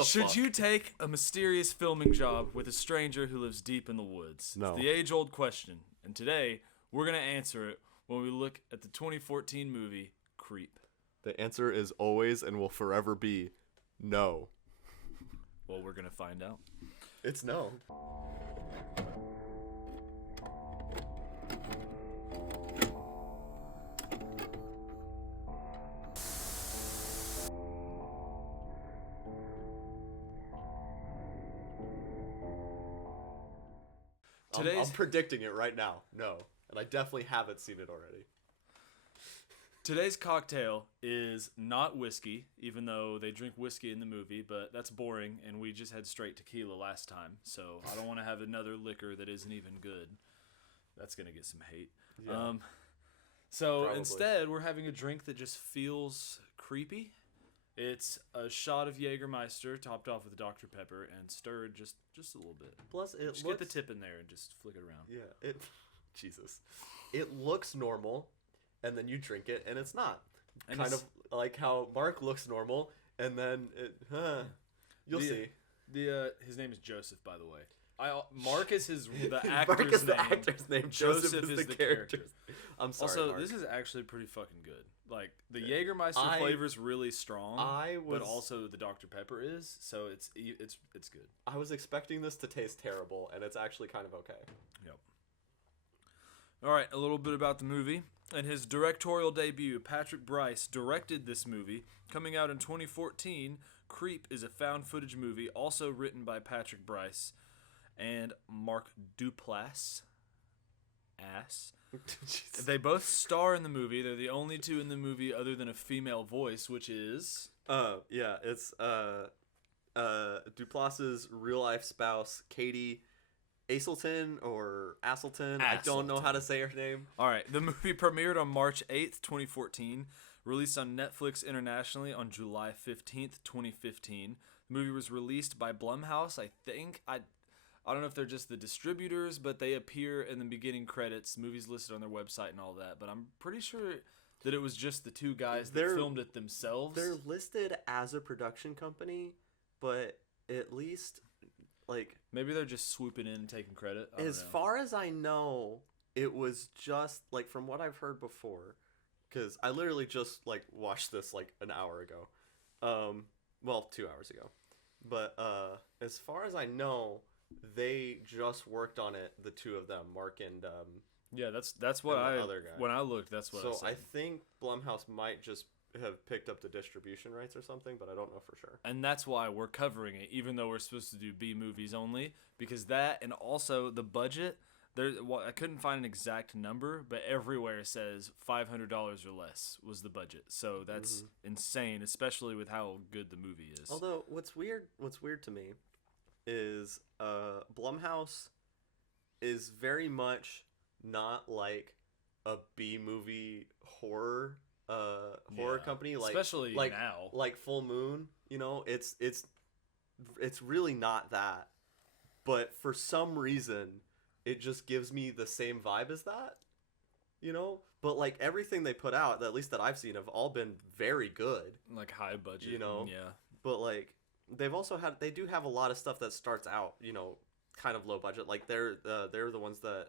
the Should fuck? you take a mysterious filming job with a stranger who lives deep in the woods? No. It's the age-old question, and today we're going to answer it when we look at the 2014 movie Creep. The answer is always and will forever be no. Well, we're going to find out. It's no. I'm predicting it right now. No. And I definitely haven't seen it already. Today's cocktail is not whiskey, even though they drink whiskey in the movie, but that's boring, and we just had straight tequila last time, so I don't want to have another liquor that isn't even good. That's going to get some hate. Yeah. So Probably. instead, we're having a drink that just feels creepy. It's a shot of Jägermeister topped off with Dr. Pepper and stirred just a little bit. Plus, it Just looks... get the tip in there and just flick it around. Yeah, Jesus. It looks normal, and then you drink it, and it's not. And kind of like how Mark looks normal, and then you'll see. His name is Joseph, by the way. Mark is the actor's name. Joseph is the character. I'm sorry, Also, Mark. this is actually pretty fucking good. Like, the Jägermeister flavor's really strong, but also the Dr. Pepper is, so it's good. I was expecting this to taste terrible, and it's actually kind of okay. Yep. All right, a little bit about the movie. In his directorial debut, Patrick Brice directed this movie. Coming out in 2014, Creep is a found footage movie also written by Patrick Brice and Mark Duplass. They both star in the movie. They're the only two in the movie other than a female voice, which is... Yeah, it's Duplass's real-life spouse, Katie Aselton, or Asselton. I don't know how to say her name. All right, the movie premiered on March 8th, 2014, released on Netflix internationally on July 15th, 2015. The movie was released by Blumhouse, I think. I don't know if they're just the distributors, but they appear in the beginning credits, movies listed on their website and all that. But I'm pretty sure that it was just the two guys that filmed it themselves. They're listed as a production company, but at least, like... Maybe they're just swooping in and taking credit. As far as I know, it was just, like, from what I've heard before, because I literally just, like, watched this, like, an hour ago. Well, 2 hours ago. But as far as I know... They just worked on it, the two of them, Mark and yeah, that's what other guy. When I looked, that's what I said. So I think Blumhouse might just have picked up the distribution rights or something, but I don't know for sure. And that's why we're covering it, even though we're supposed to do B movies only, because that and also the budget. I couldn't find an exact number, but everywhere says $500 or less was the budget. So that's insane, especially with how good the movie is. Although what's weird to me is Blumhouse is very much not like a B movie horror company, like especially like, now, like Full Moon. You know, it's really not that. But for some reason, it just gives me the same vibe as that. You know, but like everything they put out, at least that I've seen, have all been very good. Like high budget, you know. Yeah, but like. They do have a lot of stuff that starts out, you know, kind of low budget. Like they're the ones that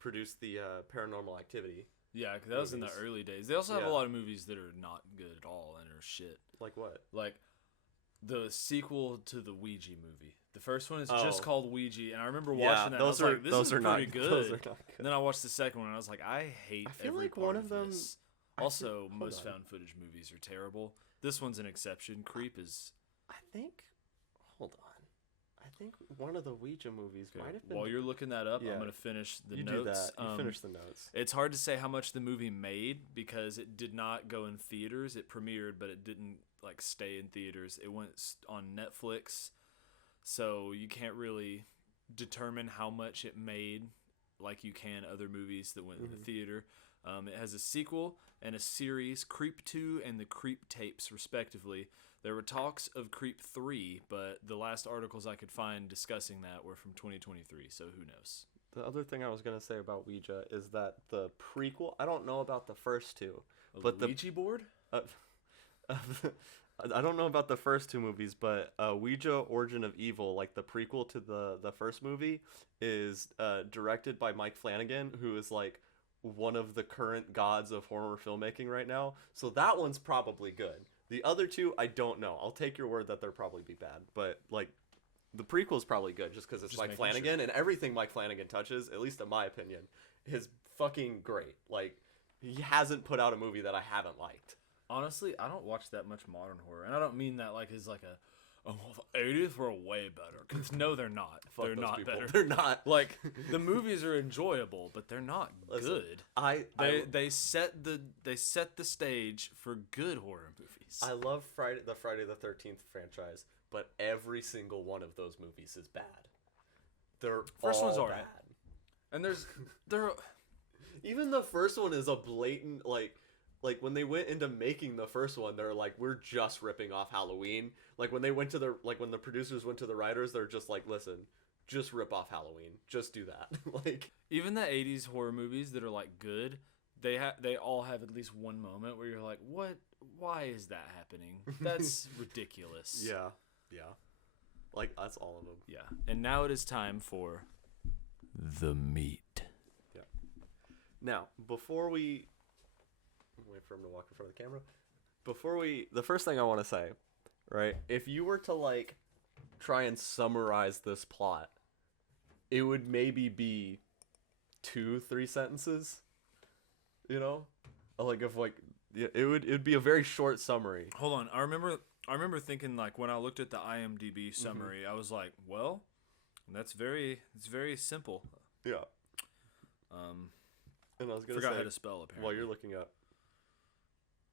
produced the Paranormal Activity. Yeah, because that was in the early days. They also have a lot of movies that are not good at all and are shit. Like what? Like the sequel to the Ouija movie. The first one is just called Ouija, and I remember watching that. Those and I was like, this is pretty good. Those are not good. And then I watched the second one, and I was like, I feel every like part one of them. This. Also, most found footage movies are terrible. This one's an exception. Creep is... Hold on. I think one of the Ouija movies might have been... While you're looking that up, I'm going to finish the notes. You do that. You finish the notes. It's hard to say how much the movie made because it did not go in theaters. It premiered, but it didn't like stay in theaters. It went on Netflix, so you can't really determine how much it made like you can other movies that went in the theater. It has a sequel and a series, Creep 2 and the Creep tapes, respectively. There were talks of Creep 3, but the last articles I could find discussing that were from 2023, so who knows? The other thing I was going to say about Ouija is that the prequel, I don't know about the first two, but the Ouija board? I don't know about the first two movies, but Ouija Origin of Evil, like the prequel to the first movie, is directed by Mike Flanagan, who is like one of the current gods of horror filmmaking right now. So that one's probably good. The other two, I don't know. I'll take your word that they'll probably be bad, but like the prequel's probably good just because it's Just Mike making Flanagan, and everything Mike Flanagan touches, at least in my opinion, is fucking great. Like he hasn't put out a movie that I haven't liked. Honestly, I don't watch that much modern horror, and I don't mean that like as like a, oh, well, the 80s were way better. Because no, they're not. Fuck They're those not people. better. They're not. Like the movies are enjoyable, but they're not Listen, good. They set the stage for good horror movies. I love the Friday the 13th franchise, but every single one of those movies is bad. They're First all one's alright. bad. And there Even the first one is a blatant like when they went into making the first one, they're like, we're just ripping off Halloween. Like when they went to when the producers went to the writers, they're just like, listen, just rip off Halloween. Just do that. Like even the 80s horror movies that are like good, they all have at least one moment where you're like, what? Why is that happening? That's ridiculous. Yeah. Like that's all of them. Yeah. And now it is time for the meat. Yeah. Now, before we wait for him to walk in front of the camera. The first thing I want to say, right? If you were to like try and summarize this plot, it would maybe be 2-3 sentences. You know, like if like it'd be a very short summary. Hold on, I remember thinking like when I looked at the IMDb summary, I was like, well, it's very simple. Yeah. And I was gonna forgot say, how to spell apparently. while you're looking up,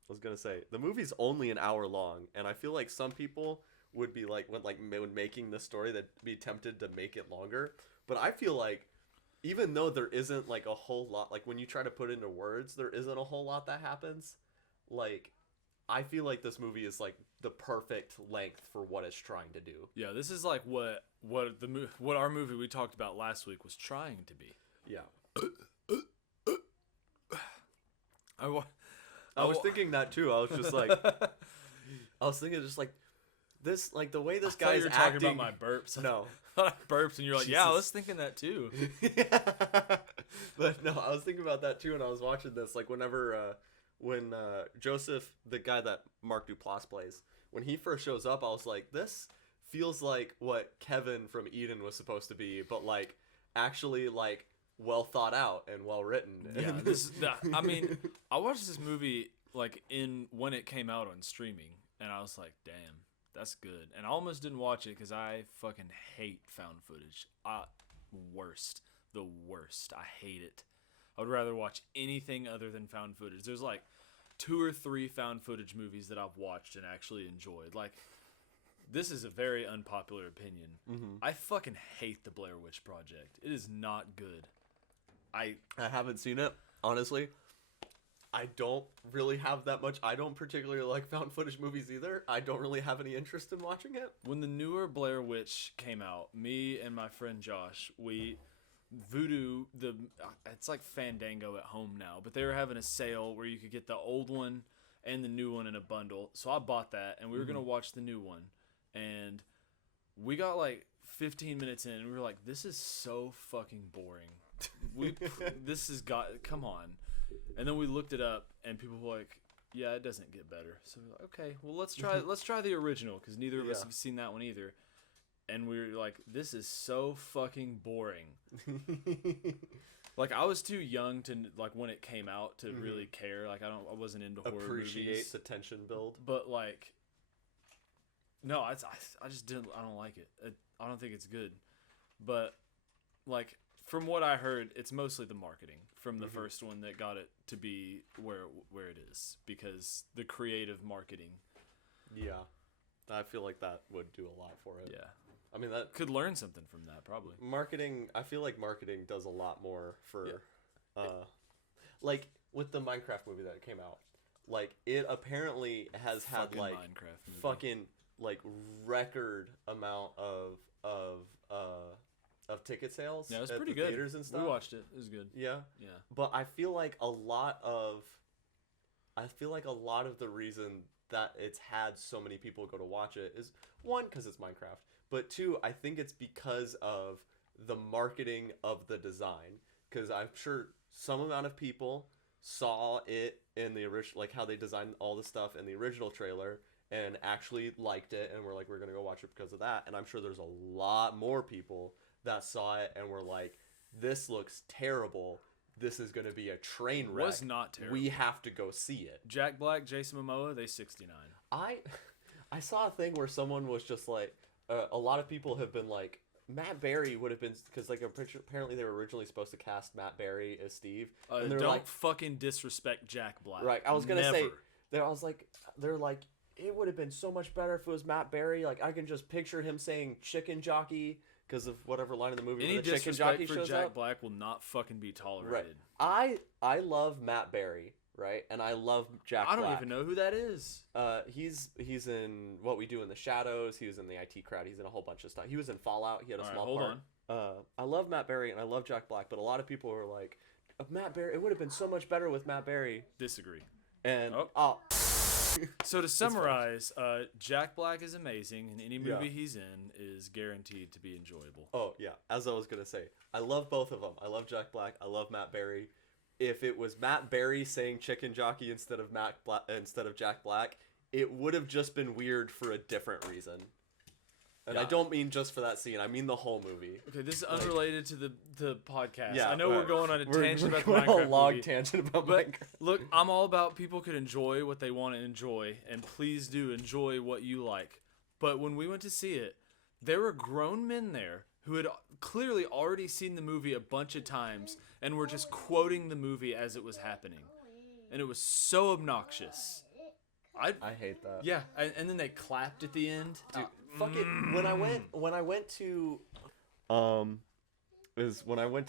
I was gonna say the movie's only an hour long, and I feel like some people would be like when making this story, they'd be tempted to make it longer. But I feel like even though there isn't like a whole lot, like when you try to put into words, there isn't a whole lot that happens. Like I feel like this movie is like the perfect length for what it's trying to do. Yeah, this is like what our movie we talked about last week was trying to be. Yeah. I was thinking that too. I was just like, I was thinking just like this, like the way this I thought guy's you were acting. talking about my burps. No. Burps, and you're like, yeah, I Jesus. was thinking that too. But no, I was thinking about that too when I was watching this. Like whenever, when Joseph, the guy that Mark Duplass plays, when he first shows up, I was like, this feels like what Kevin from Eden was supposed to be, but like actually like well thought out and well written. Yeah, I mean, I watched this movie like when it came out on streaming, and I was like, damn, that's good. And I almost didn't watch it because I fucking hate found footage. The worst. I hate it. I would rather watch anything other than found footage. There's like 2 or 3 found footage movies that I've watched and actually enjoyed. Like, this is a very unpopular opinion. Mm-hmm. I fucking hate the Blair Witch Project. It is not good. I haven't seen it, honestly. I don't really have that much. I don't particularly like found footage movies either. I don't really have any interest in watching it. When the newer Blair Witch came out, me and my friend Josh, Voodoo, it's like Fandango at home now, but they were having a sale where you could get the old one and the new one in a bundle. So I bought that, and we were going to watch the new one. And we got like 15 minutes in, and we were like, this is so fucking boring. Come on. And then we looked it up, and people were like, yeah, it doesn't get better. So we're like, okay, well, let's try the original, because neither of us have seen that one either. And we were like, this is so fucking boring. Like, I was too young to, like, when it came out to really care. Like, I wasn't into horror movies. Appreciate the tension build. But, like, no, I just didn't, I don't like it. I don't think it's good. But, like, from what I heard, it's mostly the marketing from the first one that got it to be where it is. Because the creative marketing. Yeah. I feel like that would do a lot for it. Yeah. I mean, that could learn something from that, probably. Marketing, I feel like marketing does a lot more for, like, with the Minecraft movie that came out. Like, it apparently has had, Fucking like, Minecraft movie. fucking, like, record amount of ticket sales. Yeah, it was at pretty the good. Theaters and stuff. We watched it. It was good. Yeah. Yeah. But I feel like a lot of the reason that it's had so many people go to watch it is, one, because it's Minecraft, but two, I think it's because of the marketing of the design. Because I'm sure some amount of people saw it in the original, like how they designed all the stuff in the original trailer, and actually liked it, and were like, we're gonna go watch it because of that. And I'm sure there's a lot more people that saw it and were like, this looks terrible. This is gonna be a train wreck. Was not terrible. We have to go see it. Jack Black, Jason Momoa, they 69. I saw a thing where someone was just like, a lot of people have been like, Matt Berry would have been, because like apparently they were originally supposed to cast Matt Berry as Steve. And don't like, fucking disrespect Jack Black. Right. I was gonna say, they're like, it would have been so much better if it was Matt Berry. Like I can just picture him saying chicken jockey because of whatever line in the movie. Any where the chicken jockey for shows Jack up. Black will not fucking be tolerated. Right. I love Matt Berry. Right, and I love Jack Black. I don't even know who that is. He's in What We Do in the Shadows. He was in the IT Crowd. He's in a whole bunch of stuff. He was in Fallout. He had a small part. Hold on. I love Matt Berry and I love Jack Black, but a lot of people are like, Matt Berry. It would have been so much better with Matt Berry. Disagree. And so to summarize, Jack Black is amazing, and any movie he's in is guaranteed to be enjoyable. Oh yeah, as I was gonna say, I love both of them. I love Jack Black. I love Matt Berry. If it was Matt Berry saying chicken jockey instead of Jack Black, it would have just been weird for a different reason. And I don't mean just for that scene. I mean the whole movie. Okay, this is unrelated to the podcast. Yeah, I know we're going on a tangent about the Minecraft. Minecraft A long movie, tangent about but Minecraft. Look, I'm all about people could enjoy what they want to enjoy, and please do enjoy what you like. But when we went to see it, there were grown men there who had clearly already seen the movie a bunch of times and were just quoting the movie as it was happening. And it was so obnoxious. I hate that. Yeah, and then they clapped at the end. Dude, fuck it. When I went to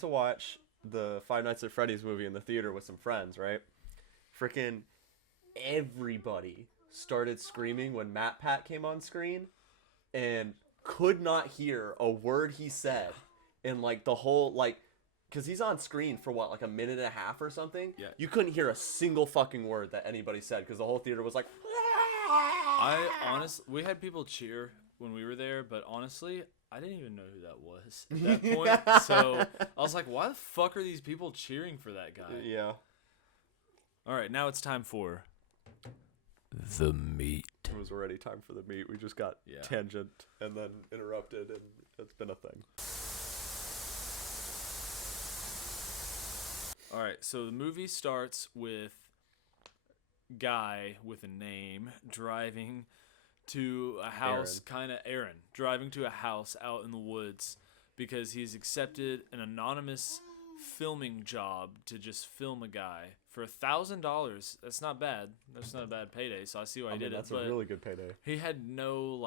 watch the Five Nights at Freddy's movie in the theater with some friends, right? Freaking everybody started screaming when Matt Pat came on screen and could not hear a word he said in like the whole, like, because he's on screen for what, like a minute and a half or something. Yeah, you couldn't hear a single fucking word that anybody said because the whole theater was like, we had people cheer when we were there, but honestly I didn't even know who that was at that point. So I was like, why the fuck are these people cheering for that guy? Yeah. All right, now it's time for the meat. It was already time for the meat. We just got tangent and then interrupted, and it's been a thing. All right, so the movie starts with guy with a name driving to a house, Aaron, driving to a house out in the woods because he's accepted an anonymous filming job to just film a guy for $1,000. That's not bad. That's not a bad payday, so I see why he did it. That's a really good payday. He had no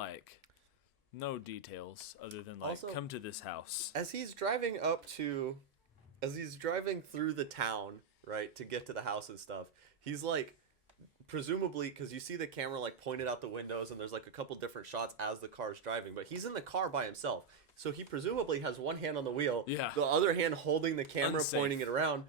details other than also, come to this house. As he's driving through the town, right, to get to the house and stuff, he's like, presumably, because you see the camera like pointed out the windows and there's like a couple different shots as the car's driving, but he's in the car by himself, so he presumably has one hand on the wheel, the other hand holding the camera, pointing it around.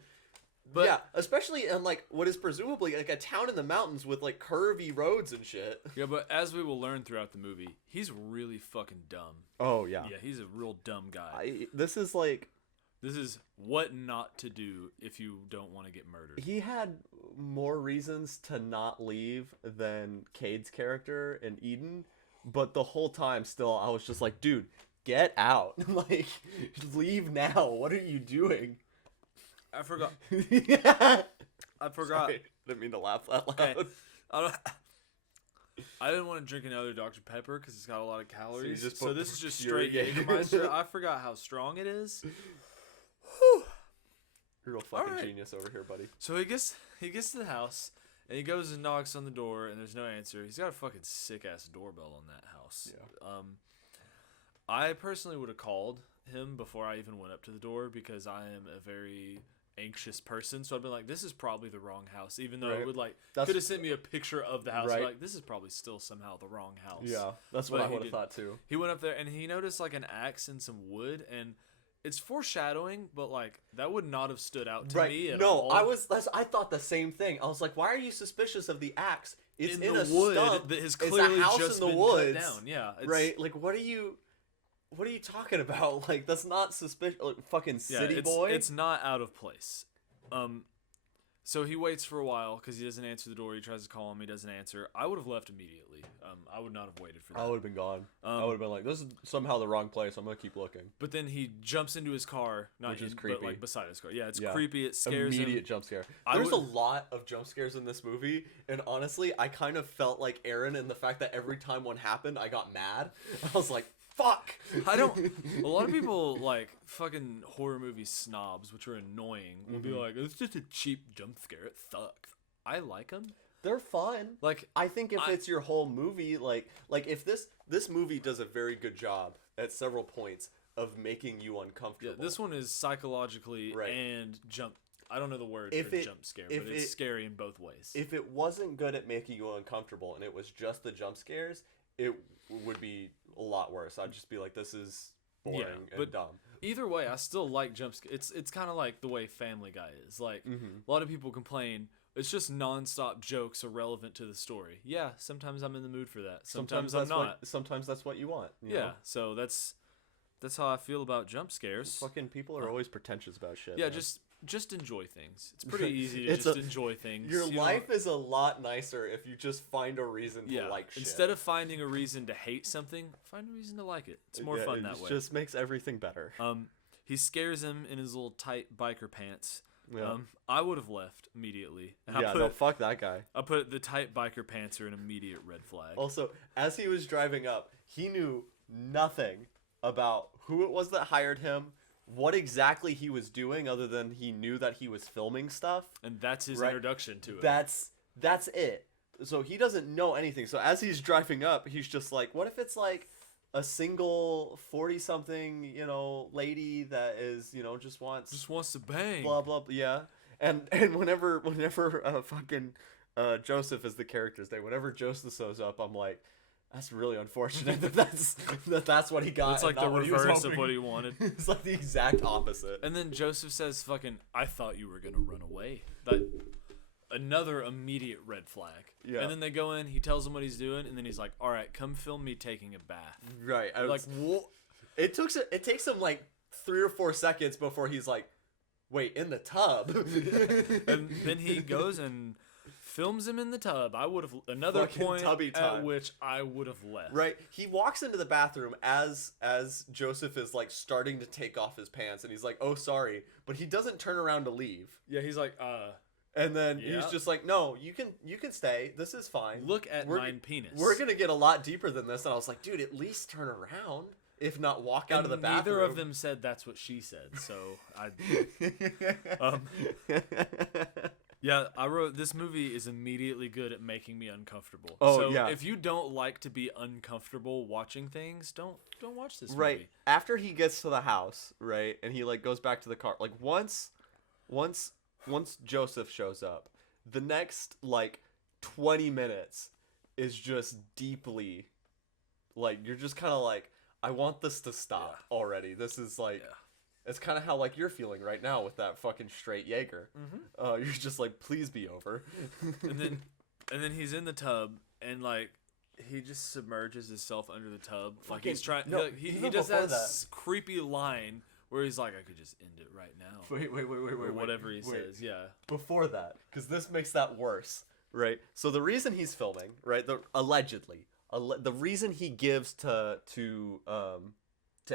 But yeah, especially in like what is presumably like a town in the mountains with like curvy roads and shit. Yeah, but as we will learn throughout the movie, he's really fucking dumb. Oh yeah. Yeah, he's a real dumb guy. This is what not to do if you don't want to get murdered. He had more reasons to not leave than Cade's character in Eden, but the whole time still I was just like, dude, get out. Like, leave now. What are you doing? I forgot. Sorry, didn't mean to laugh that loud. Okay. I didn't want to drink another Dr. Pepper because it's got a lot of calories. So this is just straight Jägermeister. I forgot how strong it is. Whew. You're a real fucking genius over here, buddy. So he gets to the house and he goes and knocks on the door and there's no answer. He's got a fucking sick ass doorbell on that house. Yeah. I personally would have called him before I even went up to the door because I am a very anxious person, so I'd been like, this is probably the wrong house, even though it would could have sent me a picture of the house, like this is probably still somehow the wrong house. Yeah, that's what I would have thought too. He went up there and he noticed like an axe and some wood, and it's foreshadowing, but like that would not have stood out to me at all. I thought the same thing. I was like, why are you suspicious of the axe It's in in the a wood stump. that has It's a clearly house just in the been woods, cut down. Yeah, right? Like, what are you talking about? Like, that's not suspicious. Like, fucking city boy. It's not out of place. So he waits for a while because he doesn't answer the door. He tries to call him. He doesn't answer. I would have left immediately. I would not have waited for that. I would have been gone. I would have been like, this is somehow the wrong place. I'm going to keep looking. But then he jumps into his car. Which is creepy. But like beside his car. Yeah, it's creepy. It scares him. Immediate jump scare. There's a lot of jump scares in this movie. And honestly, I kind of felt like Aaron in the fact that every time one happened, I got mad. I was like, fuck. A lot of people, like, fucking horror movie snobs, which are annoying, will be like, it's just a cheap jump scare. It sucks. I like them. They're fun. Like, I think if it's your whole movie, like if this movie does a very good job at several points of making you uncomfortable. Yeah, this one is psychologically and jump. I don't know the word for jump scare, but it's scary in both ways. If it wasn't good at making you uncomfortable and it was just the jump scares, it would be a lot worse. I'd just be like, this is boring and dumb. Either way, I still like jump scares. It's kind of like the way Family Guy is. Like, a lot of people complain, it's just nonstop jokes irrelevant to the story. Yeah, sometimes I'm in the mood for that. Sometimes I'm not. Sometimes that's what you want. You know? So that's how I feel about jump scares. Fucking people are always pretentious about shit. Yeah, man. just enjoy things. It's pretty easy to just enjoy things. Your life is a lot nicer if you just find a reason to like shit. Instead of finding a reason to hate something, find a reason to like it. It's more fun that way. It just makes everything better. He scares him in his little tight biker pants. Yeah. I would have left immediately. No, fuck that guy. I put the tight biker pants are an immediate red flag. Also, as he was driving up, he knew nothing about who it was that hired him, what exactly he was doing, other than he knew that he was filming stuff. And that's his introduction to it. That's it. So he doesn't know anything. So as he's driving up, he's just like, what if it's like a single 40-something, lady that is, just wants to bang. Blah blah. Yeah. And whenever fucking Joseph is the character's name, whenever Joseph shows up, I'm like, that's really unfortunate that's what he got. It's like the reverse of what he wanted. It's like the exact opposite. And then Joseph says, fucking, I thought you were gonna run away. Another immediate red flag. Yeah. And then they go in, he tells them what he's doing, and then he's like, all right, come film me taking a bath. Right. It takes him like 3 or 4 seconds before he's like, wait, in the tub. And then he goes and films him in the tub. I would have another fucking point tubby time. At which I would have left. Right. He walks into the bathroom as Joseph is like starting to take off his pants, and he's like, oh, sorry, but he doesn't turn around to leave. Yeah, he's like, And then he's just like, no, you can stay. This is fine. Look at mine penis. We're going to get a lot deeper than this. And I was like, dude, at least turn around. If not, walk out of the bathroom. Neither of them said that's what she said. So yeah, I wrote, this movie is immediately good at making me uncomfortable. Oh, so if you don't like to be uncomfortable watching things, don't watch this movie. Right. After he gets to the house, right, and he like goes back to the car. Like once Joseph shows up, the next like 20 minutes is just deeply like, you're just kind of like, I want this to stop already. This is like, it's kind of how like you're feeling right now with that fucking straight Jaeger. You're just like, please be over. and then he's in the tub, and like he just submerges himself under the tub. Like he's trying. No, he does that creepy line where he's like, I could just end it right now. Wait. Or whatever he says. Yeah. Before that, because this makes that worse, right? So the reason he's filming, right? Allegedly. The reason he gives to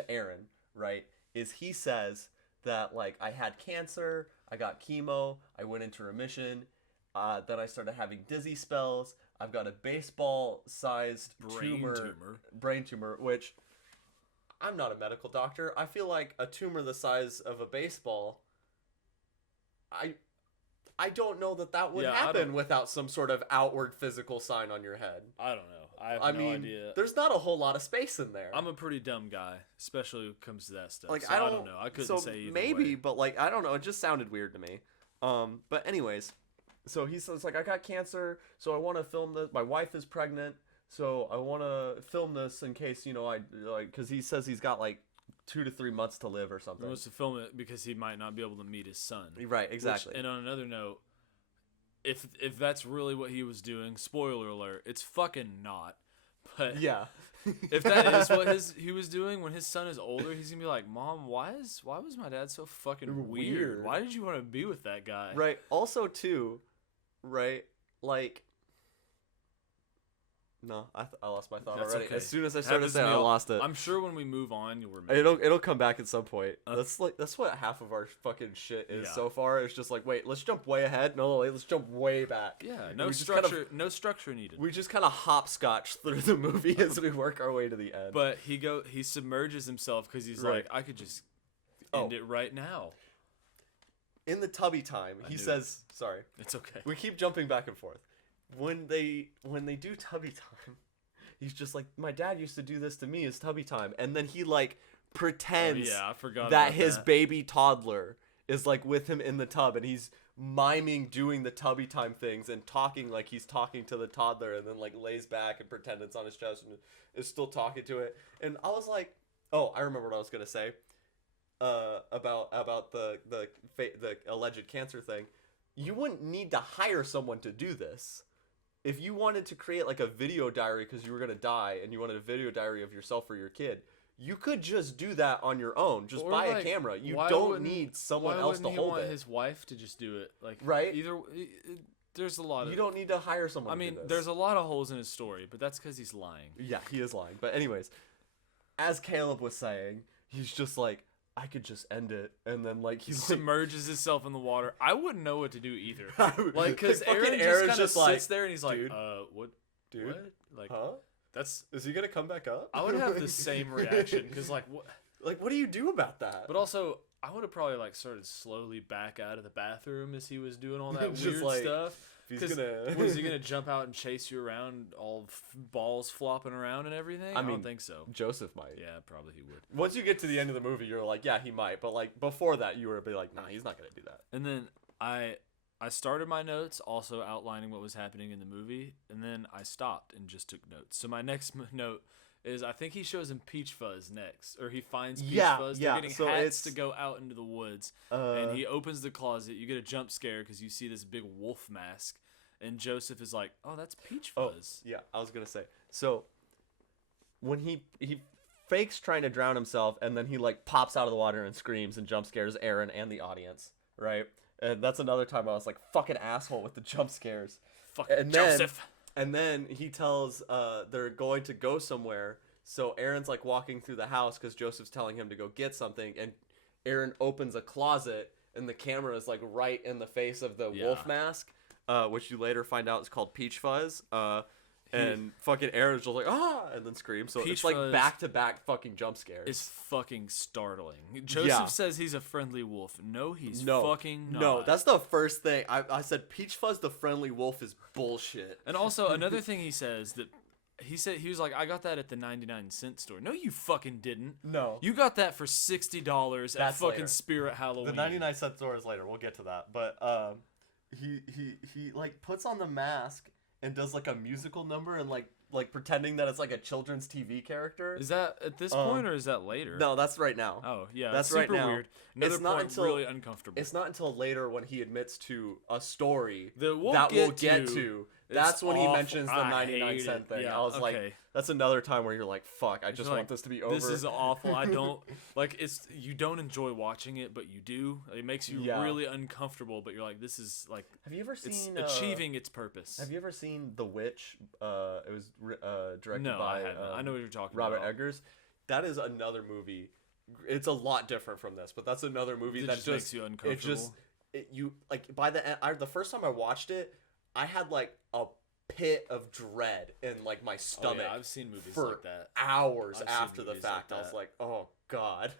Aaron, right, is he says that like, I had cancer, I got chemo, I went into remission, then I started having dizzy spells, I've got a baseball-sized brain tumor, which I'm not a medical doctor. I feel like a tumor the size of a baseball, I don't know that would happen without some sort of outward physical sign on your head. I don't know. I have no idea. There's not a whole lot of space in there. I'm a pretty dumb guy, especially when it comes to that stuff. Like, so I don't know. I couldn't say either maybe, way. But like, I don't know. It just sounded weird to me. But anyways, so he says like, I got cancer, so I want to film this. My wife is pregnant, so I want to film this in case, I like, because he says he's got like 2 to 3 months to live or something. He wants to film it because he might not be able to meet his son. Right, exactly. And on another note, if that's really what he was doing, spoiler alert, it's fucking not. But Yeah. if that is what he was doing, when his son is older, he's gonna be like, Mom, why was my dad so fucking weird? Why did you want to be with that guy? Right. Also, too, right? Like, no, I lost my thought That's already. okay. As soon as I started Happens to saying, me I all- lost it. I'm sure when we move on, you'll remember. It'll come back at some point. That's what half of our fucking shit is so far. It's just like, wait, let's jump way ahead. No, wait, let's jump way back. Yeah, no structure, no structure needed. We just kind of hopscotch through the movie as we work our way to the end. But he submerges himself because he's like, I could just end it right now. In the tubby time, he says, sorry. It's okay. We keep jumping back and forth. When they do tubby time, he's just like, my dad used to do this to me as tubby time. And then he like pretends I forgot that about his that. baby toddler is like with him in the tub, and he's miming doing the tubby time things and talking like he's talking to the toddler, and then like lays back and pretend it's on his chest and is still talking to it. And I was like, oh, I remember what I was gonna say about the alleged cancer thing. You wouldn't need to hire someone to do this. If you wanted to create like a video diary because you were gonna die and you wanted a video diary of yourself or your kid, you could just do that on your own. Just buy a camera. You don't need someone else to hold it. Why wouldn't he want his wife to just do it? Like, right? There's a lot of. You don't need to hire someone. I mean, to do this. there's a lot of holes in his story, but that's because he's lying. Yeah, he is lying. But anyways, as Caleb was saying, he's just like, I could just end it, and then like he submerges himself in the water. I wouldn't know what to do either. Like, because Aaron just kind of like, sits there and he's like, dude, what? Dude, what? Like, huh? Is he gonna come back up? I would have the same reaction because like what? Like, what do you do about that? But also, I would have probably like started slowly back out of the bathroom as he was doing all that Just weird like, stuff. He's gonna... Was he gonna jump out and chase you around, all balls flopping around and everything? I don't think so. Joseph might. Yeah, probably he would. Once you get to the end of the movie, you're like, yeah, he might. But like before that, you were be like, nah, he's not gonna do that. And then I started my notes also outlining what was happening in the movie, and then I stopped and just took notes. So my next note is I think he shows him Peach Fuzz next, or he finds Peach Fuzz. They're getting hats to go out into the woods, and he opens the closet. You get a jump scare because you see this big wolf mask, and Joseph is like, "Oh, that's Peach Fuzz." Oh, yeah, I was gonna say. So when he fakes trying to drown himself, and then he like pops out of the water and screams and jump scares Aaron and the audience, right? And that's another time I was like, fucking asshole with the jump scares. Fucking Joseph. And then he tells they're going to go somewhere. So Aaron's like walking through the house because Joseph's telling him to go get something. And Aaron opens a closet and the camera is like right in the face of the wolf mask, which you later find out is called Peach Fuzz. And fucking Aaron's just like, ah, and then screams. So it's like back-to-back fucking jump scares. It's fucking startling. Joseph says he's a friendly wolf. No, he's fucking not. No, that's the first thing. I said Peach Fuzz the friendly wolf is bullshit. And also, another thing he says that he was like, I got that at the 99-cent store. No, you fucking didn't. No. You got that for $60 at fucking later. Spirit Halloween. The 99-cent store is later. We'll get to that. But he like puts on the mask and does like a musical number and like pretending that it's like a children's TV character. Is that at this point or is that later? No, that's right now. Oh yeah, that's super right now. Weird. Another it's not point until really uncomfortable. It's not until later when he admits to a story that we'll get to. That's when he mentions the 99-cent thing. Yeah, I was like, that's another time where you're like, fuck, I just want this to be over. This is awful. I don't like it's. You don't enjoy watching it, but you do. It makes you really uncomfortable. But you're like, this is like. Have you ever seen achieving its purpose? Have you ever seen The Witch? It was directed No, by I haven't. I know what you're talking Robert about. Eggers. That is another movie. It's a lot different from this, but that's another movie that just makes you uncomfortable. You like by the end. The first time I watched it, I had like a pit of dread in like my stomach. Oh, yeah, I've seen movies for like that. Hours after the fact. I was like, oh god.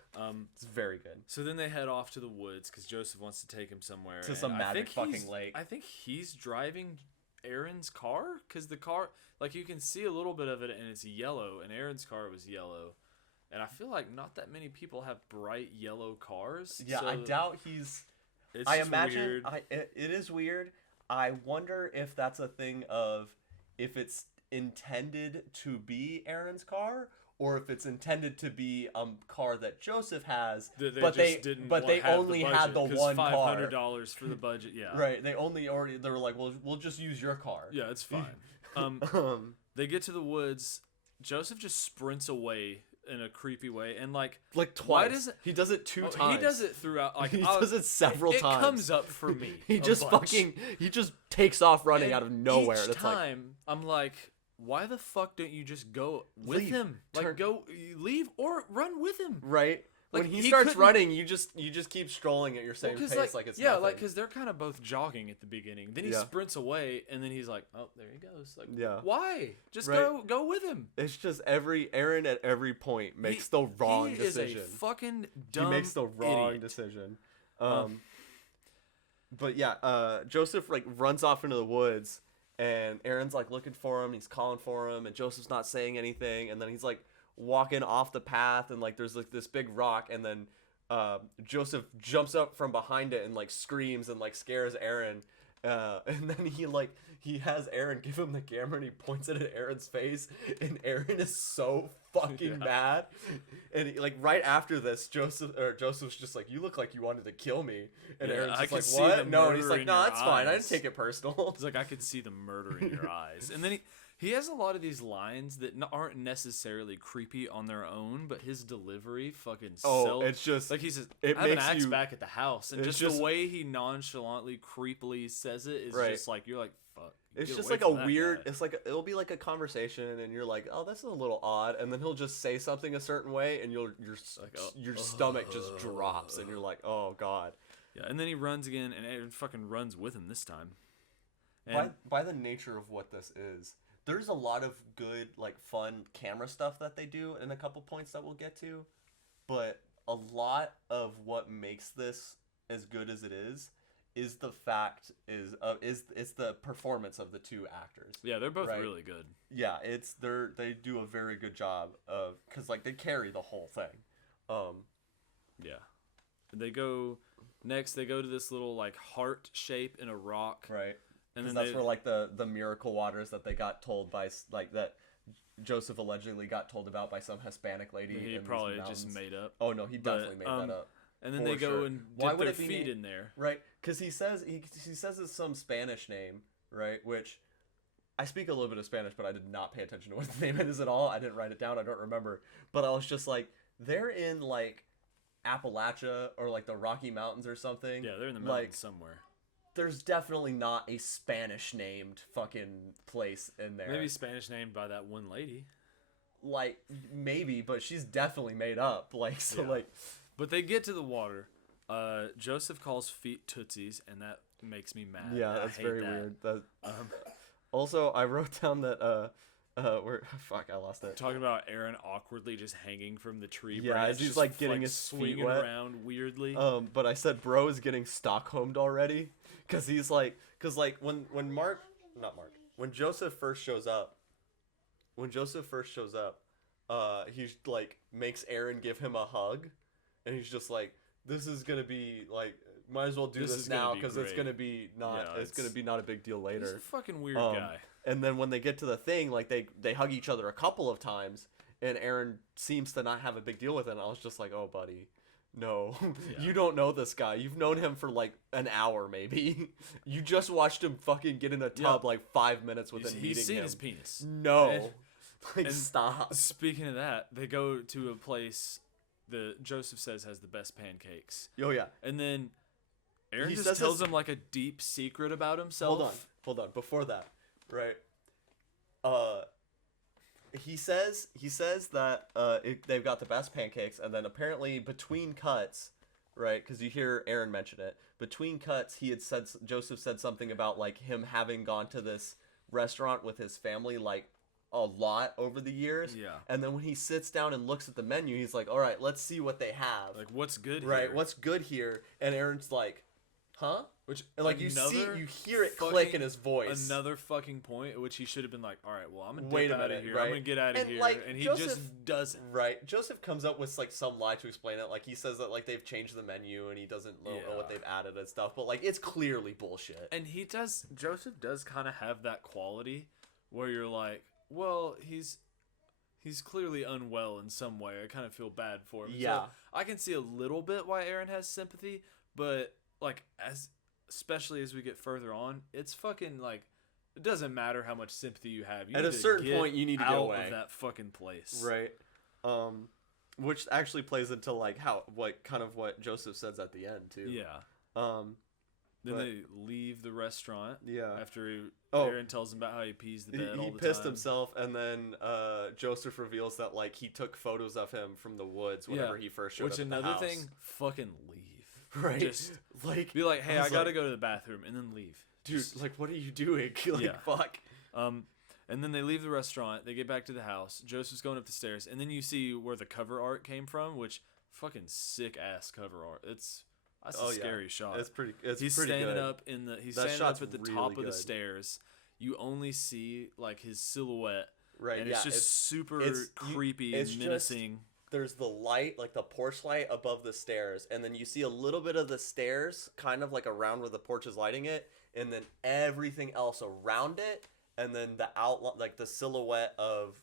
It's very good. So then they head off to the woods because Joseph wants to take him somewhere to some magic fucking lake. I think he's driving Aaron's car because the car, like you can see a little bit of it and it's yellow, and Aaron's car was yellow. And I feel like not that many people have bright yellow cars. Yeah, so I doubt he's. It's I just imagine weird. it is weird. I wonder if that's a thing of if it's intended to be Aaron's car or if it's intended to be a car that Joseph has, They but they only had the one car. $500 for the budget, yeah. Right, they were like, well, we'll just use your car. Yeah, it's fine. They get to the woods. Joseph just sprints away in a creepy way, and like twice. He does it 2 times. He does it throughout. Like he does it several times. It comes up for me. He just takes off running out of nowhere. Each time, I'm like, why the fuck don't you just go with him? Like, leave or run with him. Right. Like, when he starts running, you just keep strolling at your same pace, like it's nothing. like because they're kind of both jogging at the beginning. Then he sprints away, and then he's like, "Oh, there he goes." Like, why? Just go with him. It's just Aaron at every point makes the wrong decision. He is a fucking dumb. He makes the wrong decision. But yeah, Joseph like runs off into the woods, and Aaron's like looking for him. He's calling for him, and Joseph's not saying anything. And then he's like walking off the path, and like there's like this big rock, and then Joseph jumps up from behind it and like screams and like scares Aaron, and then he has Aaron give him the camera, and he points it at Aaron's face, and Aaron is so fucking mad. And he, like right after this, Joseph's just like, "You look like you wanted to kill me," and Aaron's just like, "What?" No, and he's like, "No, it's fine. I didn't take it personal." He's like, "I could see the murder in your eyes," and then he has a lot of these lines that aren't necessarily creepy on their own, but his delivery fucking sells. It's just like he says, "I have an axe back at the house," and just the way he nonchalantly, creepily says it is just like, you're like, "Fuck." It's just like a weird. Guy. It's like it'll be like a conversation, and you're like, "Oh, that's a little odd," and then he'll just say something a certain way, and your stomach just drops, and you're like, "Oh God." Yeah, and then he runs again, and Aaron fucking runs with him this time. And by the nature of what this is, there's a lot of good, like, fun camera stuff that they do in a couple points that we'll get to, but a lot of what makes this as good as it is the it's the performance of the 2 actors. Yeah, they're both really good. Yeah, they do a very good job of, because like they carry the whole thing. Yeah, they go to this little like heart shape in a rock. Right. And then that's where like the miracle waters that they got told by, like, that Joseph allegedly got told about by some Hispanic lady. He probably just made up. Oh no, he definitely made that up. And then they go and dip their feet in there. Right, because he says it's some Spanish name, right? Which I speak a little bit of Spanish, but I did not pay attention to what the name is at all. I didn't write it down. I don't remember. But I was just like, they're in like Appalachia or like the Rocky Mountains or something. Yeah, they're in the mountains somewhere. There's definitely not a Spanish named fucking place in there. Maybe Spanish named by that one lady. Like, maybe, but she's definitely made up. Like, so like. But they get to the water. Joseph calls feet tootsies, and that makes me mad. Yeah, that's very weird. Also, I wrote down that I lost it. Talking about Aaron awkwardly just hanging from the tree. Yeah, as he's like getting his feet wet around weirdly. But I said bro is getting Stockholmed already, because he's like, when Joseph first shows up, he's like makes Aaron give him a hug, and he's just like, this is gonna be like, might as well do this now because it's gonna be not a big deal later. He's a fucking weird guy. And then when they get to the thing, like they hug each other a couple of times, and Aaron seems to not have a big deal with it. And I was just like, oh, buddy, no, you don't know this guy. You've known him for like an hour, maybe. You just watched him fucking get in a tub like 5 minutes within meeting him. He's seen his penis. No, like, stop. Speaking of that, they go to a place that Joseph says has the best pancakes. Oh yeah, and then Aaron just tells him like a deep secret about himself. Hold on. Before that. Right. He says that they've got the best pancakes, and then apparently between cuts, right? Because you hear Aaron mention it. Between cuts, Joseph said something about like him having gone to this restaurant with his family like a lot over the years. Yeah. And then when he sits down and looks at the menu, he's like, "All right, let's see what they have. Like, what's good here?" Right. What's good here? And Aaron's like, "Huh?" Which, and like you hear it click in his voice. Another fucking point at which he should have been like, all right, well, I'm gonna wait a minute, out of here. Right? I'm gonna get out of here, like, and he Joseph, just doesn't. Right? Joseph comes up with like some lie to explain it. Like he says that like they've changed the menu and he doesn't know what they've added and stuff. But like it's clearly bullshit. And Joseph does kind of have that quality where you're like, well, he's he's clearly unwell in some way. I kind of feel bad for him. Yeah. So I can see a little bit why Aaron has sympathy, but like especially as we get further on, it's fucking like it doesn't matter how much sympathy you have. You At need a to certain get point, you need to out get away of that fucking place. Right. Which actually plays into like what Joseph says at the end too. Yeah. Then they leave the restaurant. Yeah. After Aaron tells him about how he pees the bed all the time. He pissed himself, and then Joseph reveals that like he took photos of him from the woods whenever he first showed up at the house. Which another thing, fucking leave. Right. Just like be like, hey, I gotta go to the bathroom, and then leave. Dude, like, what are you doing? Like, fuck. And then they leave the restaurant. They get back to the house. Joseph's going up the stairs, and then you see where the cover art came from, which fucking sick ass cover art. That's a scary shot. He's He's pretty standing good. up he's standing up at the really top of the good. stairs. You only see like his silhouette. Right. And it's just super creepy it's and menacing. There's the light, like the porch light above the stairs, and then you see a little bit of the stairs kind of like around where the porch is lighting it, and then everything else around it, and then the outline, like the silhouette of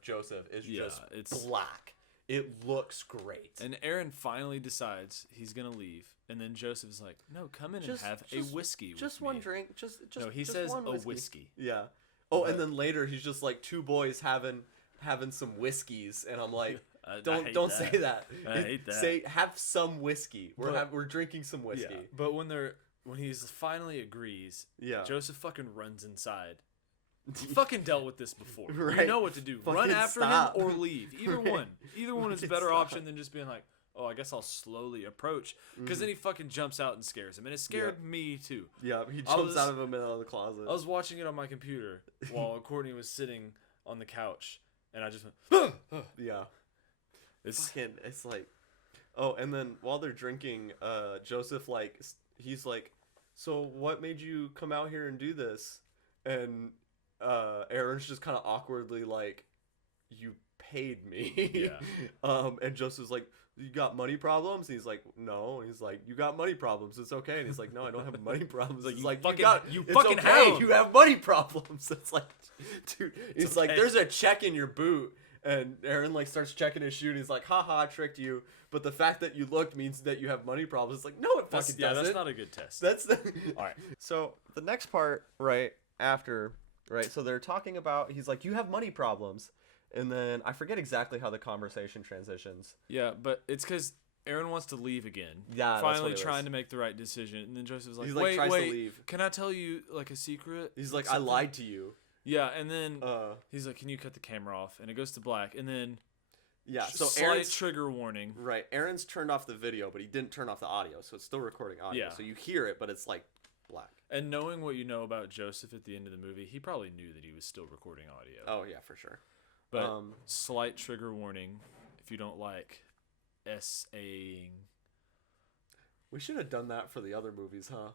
Joseph is just black. It looks great. And Aaron finally decides he's gonna leave, and then Joseph is like, "No, come in and have a whiskey. Just with one me." drink. Just no. He just says one a whiskey. Yeah. Oh, and then later he's just like two boys having some whiskeys, and I'm like, don't say that. I hate that. Say have some whiskey. We're drinking some whiskey. Yeah. But when he's finally agrees, yeah, Joseph fucking runs inside. You fucking dealt with this before. Right. You know what to do. Fucking Run after stop. him or leave. Either one. Either one is a better Stop. option than just being like, oh, I guess I'll slowly approach. Because then he fucking jumps out and scares him. And it scared me too. Yeah, he jumps out of the middle of the closet. I was watching it on my computer while Courtney was sitting on the couch. And I just went, yeah. It's like, oh, and then while they're drinking, Joseph, like, he's like, so what made you come out here and do this? And Aaron's just kind of awkwardly like, you paid me. Yeah. And Joseph's like, you got money problems? And he's like, no. And he's like, you got money problems. It's okay. And he's like, no, I don't have money problems. He's like, you it's fucking okay. hound. You have money problems. It's like, dude, he's okay. like, there's a check in your boot. And Aaron like starts checking his shoe, and he's like, haha, I tricked you. But the fact that you looked means that you have money problems. It's like, no, it fucking doesn't. Yeah, that's not a good test. That's the... All right. So the next part, right after, right, so they're talking about, he's like, you have money problems. And then I forget exactly how the conversation transitions. Yeah, but it's because Aaron wants to leave again. Yeah, that's finally what it trying is. to make the right decision. And then Joseph's like, He's like, tries to wait, leave. Can I tell you like a secret? He's like, I lied to you. Yeah, and then he's like, can you cut the camera off? And it goes to black. And then yeah, so slight trigger warning. Right, Aaron's turned off the video, but he didn't turn off the audio, so it's still recording audio. Yeah. So you hear it, but it's like black. And knowing what you know about Joseph at the end of the movie, he probably knew that he was still recording audio. Oh yeah, for sure. But slight trigger warning if you don't like S-A-ing. We should have done that for the other movies, huh?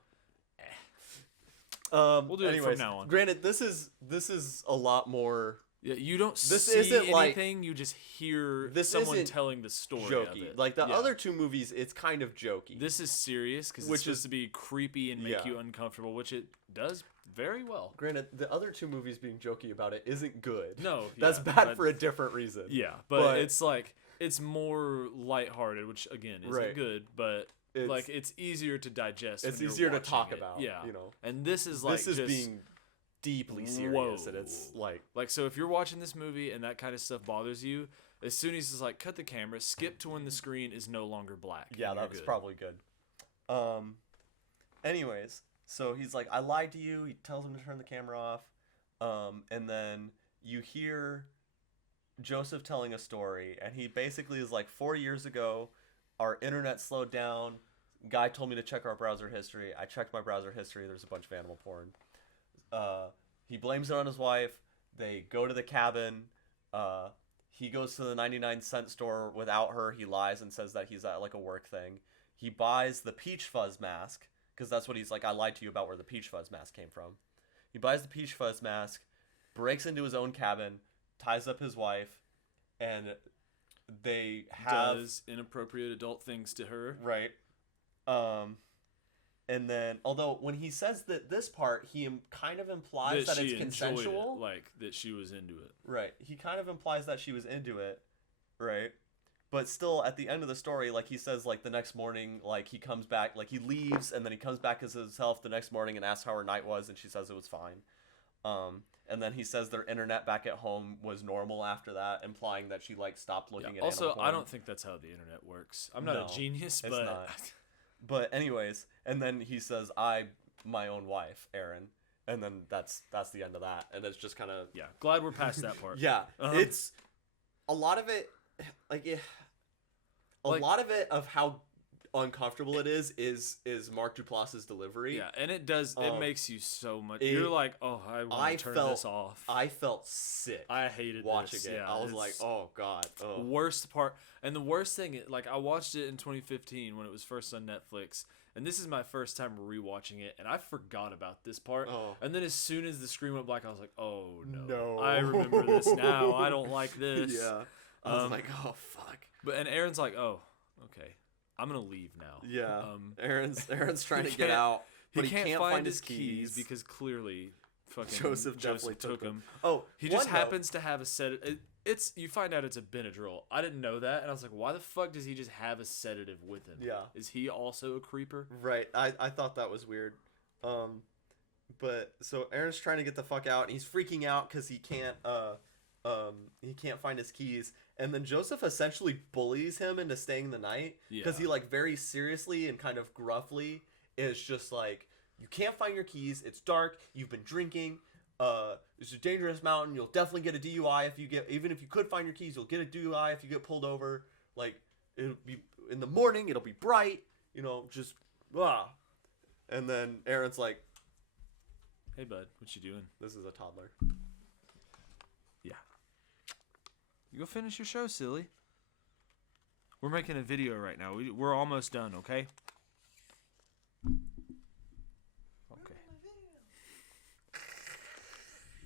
We'll do it from now on. Granted, this is a lot more. Yeah, you don't This see isn't anything. You just hear someone telling the story jokey. of it. Like the other two movies, it's kind of jokey. This is serious because it's supposed to be creepy and make you uncomfortable, which it does very well. Granted, the other two movies being jokey about it isn't good. No, that's bad for a different reason. Yeah, but it's like it's more lighthearted, which again isn't good, but it's easier to digest. It's when easier you're to talk watching it. about. Yeah, you know. And this is like just being deeply serious, and it's like so if you're watching this movie and that kind of stuff bothers you, as soon as it's like cut the camera, skip to when the screen is no longer black. Yeah, that was probably good. Anyways, so he's like, I lied to you. He tells him to turn the camera off. And then you hear Joseph telling a story, and he basically is like, 4 years ago, our internet slowed down. Guy told me to check our browser history. I checked my browser history. There's a bunch of animal porn. He blames it on his wife. They go to the cabin. He goes to the 99-cent store without her. He lies and says that he's at like a work thing. He buys the peach fuzz mask because that's what he's like. I lied to you about where the peach fuzz mask came from. He buys the peach fuzz mask, breaks into his own cabin, ties up his wife, and they does inappropriate adult things to her. Right. And then, although when he says that this part, he kind of implies that she it's consensual. it, like that she was into it. Right. He kind of implies that she was into it, right? But still, at the end of the story, like he says, like the next morning, like he comes back, like he leaves, and then he comes back as himself the next morning and asks how her night was, and she says it was fine. And then he says their internet back at home was normal after that, implying that she like stopped looking at Also, animal porn. I don't think that's how the internet works. I'm not a genius, it's but not. But anyways, and then he says, my own wife, Aaron. And then that's the end of that. And it's just kind of... Yeah, glad we're past that part. Yeah, it's... A lot of it... A lot of it of how uncomfortable it is Mark Duplass's delivery. Yeah, and it does... It makes you so much... You're like, oh, I want to turn this off. I felt sick. I hated watching it. Yeah, I was like, oh, God. Oh. Worst part... And the worst thing, like, I watched it in 2015 when it was first on Netflix, and this is my first time rewatching it, and I forgot about this part. Oh. And then as soon as the screen went black, I was like, oh, no. I remember this now. I don't like this. Yeah. I was like, oh, fuck. And Aaron's like, oh, okay. I'm going to leave now. Yeah. Aaron's trying to get out, but he can't find his keys. Because clearly fucking Joseph definitely took him. Oh, he just happens to have a sedative. You find out it's a Benadryl. I didn't know that, and I was like, why the fuck does he just have a sedative with him? Yeah. Is he also a creeper? Right. I thought that was weird. But so Aaron's trying to get the fuck out, and he's freaking out because he can't find his keys. And then Joseph essentially bullies him into staying the night because he like very seriously and kind of gruffly is just like, you can't find your keys. It's dark. You've been drinking. It's a dangerous mountain. You'll definitely get a DUI even if you could find your keys, you'll get a DUI if you get pulled over. Like, it'll be in the morning. It'll be bright. Just blah. And then Aaron's like, hey, bud, what you doing? This is a toddler. Yeah. You go finish your show, silly. We're making a video right now. We're almost done, okay? Okay.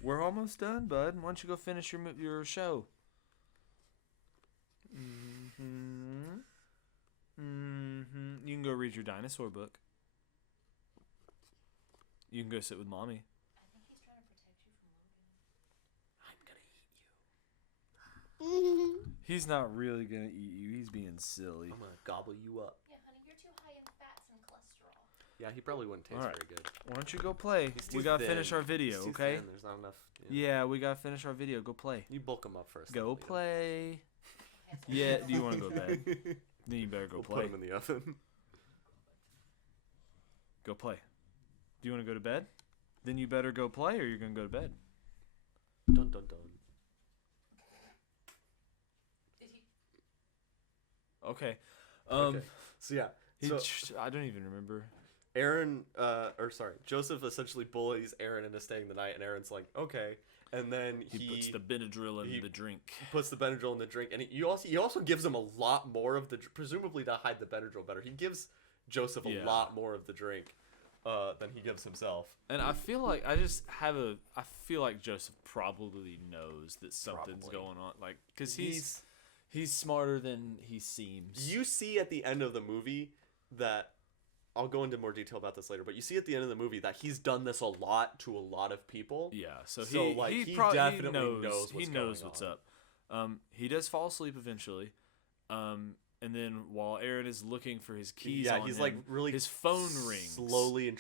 We're almost done, bud. Why don't you go finish your show? You can go read your dinosaur book. You can go sit with mommy. I think he's trying to protect you from Logan. I'm gonna eat you. He's not really gonna eat you. He's being silly. I'm gonna gobble you up. Yeah, honey, you're too high in fats and cholesterol. Yeah, he probably wouldn't taste very good. Why don't you go play? He's too We gotta thin. finish our video, He's too okay? thin. There's not enough. Yeah, we gotta finish our video. Go play. You bulk him up first. Go play. Yeah, do you want to go to bed? Then you better go We'll play. put him in the oven. Go play. Do you want to go to bed? Then you better go play, or you're gonna go to bed. Dun dun dun. Did he? Okay. Okay. So yeah. I don't even remember. Joseph essentially bullies Aaron into staying the night, and Aaron's like, okay. And then He puts the Benadryl in the drink. puts the Benadryl in the drink, and he also gives him a lot more of the, presumably to hide the Benadryl better. He gives Joseph a lot more of the drink than he gives himself. And I feel like I feel like Joseph probably knows that something's going on, like, because he's smarter than he seems. You see at the end of the movie that, I'll go into more detail about this later, but you see at the end of the movie that he's done this a lot to a lot of people. Yeah, so he definitely knows what's up. He does fall asleep eventually. And then while Aaron is looking for his keys, he's like really his phone rings slowly and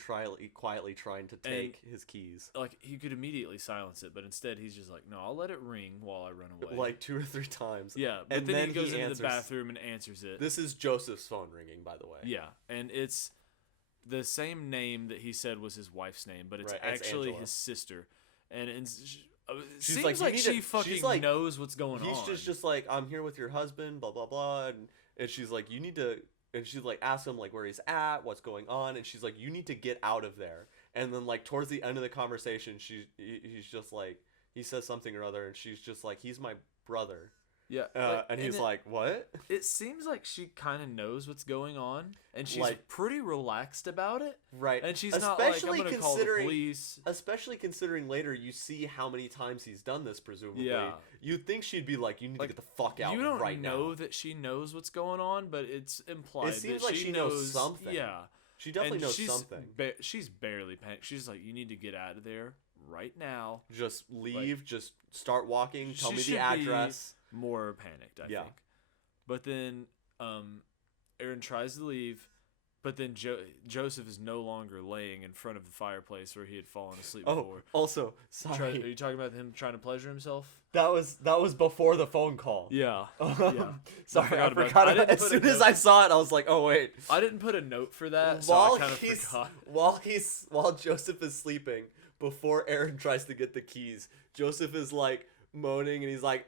quietly trying to take his keys. Like, he could immediately silence it, but instead he's just like, no, I'll let it ring while I run away. Like 2 or 3 times. Yeah, but then he goes into the bathroom and answers it. This is Joseph's phone ringing, by the way. Yeah, and it's the same name that he said was his wife's name, but it's actually Angela. His sister. And it She's seems like she fucking knows what's going on. He's just like, I'm here with your husband, blah blah blah, and she's like, you need to, and she's like, ask him like where he's at, what's going on, and she's like, you need to get out of there. And then like towards the end of the conversation, he's just like, he says something or other, and she's just like, he's my brother. Yeah, and he's like, what? It seems like she kind of knows what's going on, and she's like, pretty relaxed about it. Right. And she's not like, I'm going to call the police. Especially considering later you see how many times he's done this, presumably. Yeah. You'd think she'd be like, you need to get the fuck out right now. You don't know that she knows what's going on, but it's implied it seems that like she knows something. Yeah. She definitely And knows she's something. She's barely panicked. She's like, you need to get out of there right now. Just leave. Just start walking. Tell She me should the address. be more panicked, I Yeah. think. But then Aaron tries to leave, but then Joseph is no longer laying in front of the fireplace where he had fallen asleep before. Also, sorry. Are you talking about him trying to pleasure himself? That was before the phone call. Yeah. Sorry, I about forgot. that. I didn't As put soon a as note. I saw it, I was like, "Oh wait." I didn't put a note for that, so I kind of forgot. While Joseph is sleeping, before Aaron tries to get the keys, Joseph is like moaning and he's like,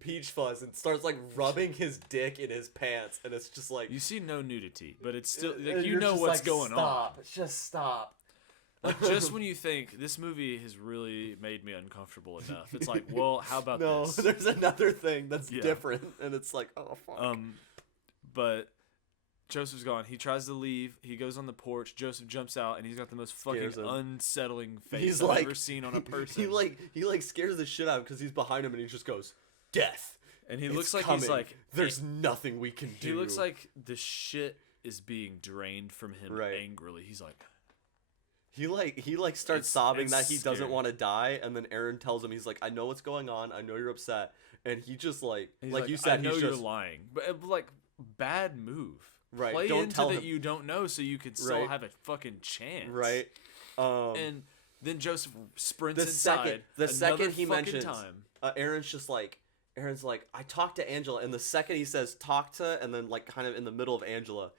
peach fuzz, and starts like rubbing his dick in his pants, and it's just like You see no nudity, but it's still and like you you're know just what's like, going on. Stop! Just stop. Like just when you think this movie has really made me uncomfortable enough, it's like, well, how about No, this? there's another thing that's Yeah. different, and it's like, oh fuck. But Joseph's gone. He tries to leave. He goes on the porch. Joseph jumps out, and he's got the most fucking Scares him. unsettling face He's I've like ever seen on a person. he like scares the shit out of him because he's behind him, and he just goes, "Death." and he It's looks like coming. he's like There's nothing we can do. he looks like the shit is being drained from him Right. angrily. He's like, He starts It's- sobbing it's that he doesn't scary. want to die, and then Aaron tells him, he's like, "I know what's going on. I know you're upset," and he just like he's you said, I know he's you're just lying, but like bad move. Right, Play don't into tell that him. you don't know, so you could still Right. have a fucking chance. right. And then Joseph sprints the inside. second he fucking mentions, time. Aaron's like, "I talked to Angela," and the second he says "talk to," and then like kind of in the middle of Angela,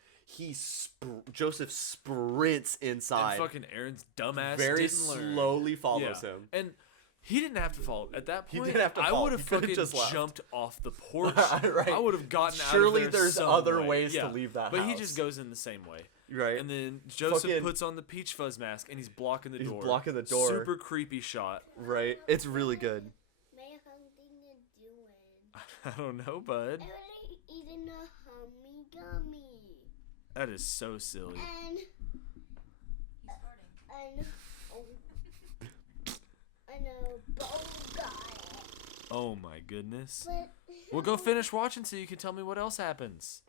Joseph sprints inside, And fucking Aaron's dumbass very didn't learn. slowly follows him. And he didn't have to fall. At that He point, didn't have to I fall. would have He could've fucking just left. jumped off the porch. Right. I would have gotten out Surely of there there's some other way. ways to Yeah. leave that But he house. just goes in the same way. Right. And then Joseph Fucking- puts on the peach fuzz mask and he's blocking the He's door. blocking the door. Super creepy shot. Right. It's really good. May something to doing? I don't know, bud. I was eating a hummy gummy. That is so silly. And He's farting. and and a bow guy. Oh my goodness. But Well, go finish watching so you can tell me what else happens.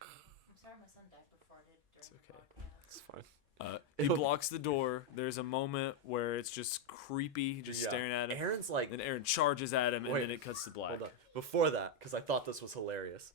I'm sorry my son diaper farted during the okay. podcast. It's fine. He blocks the door. There's a moment where it's just creepy, just Yeah. staring at him. Aaron's like, Then Aaron charges at him, and Wait. then it cuts to black. hold on. Before that, because I thought this was hilarious.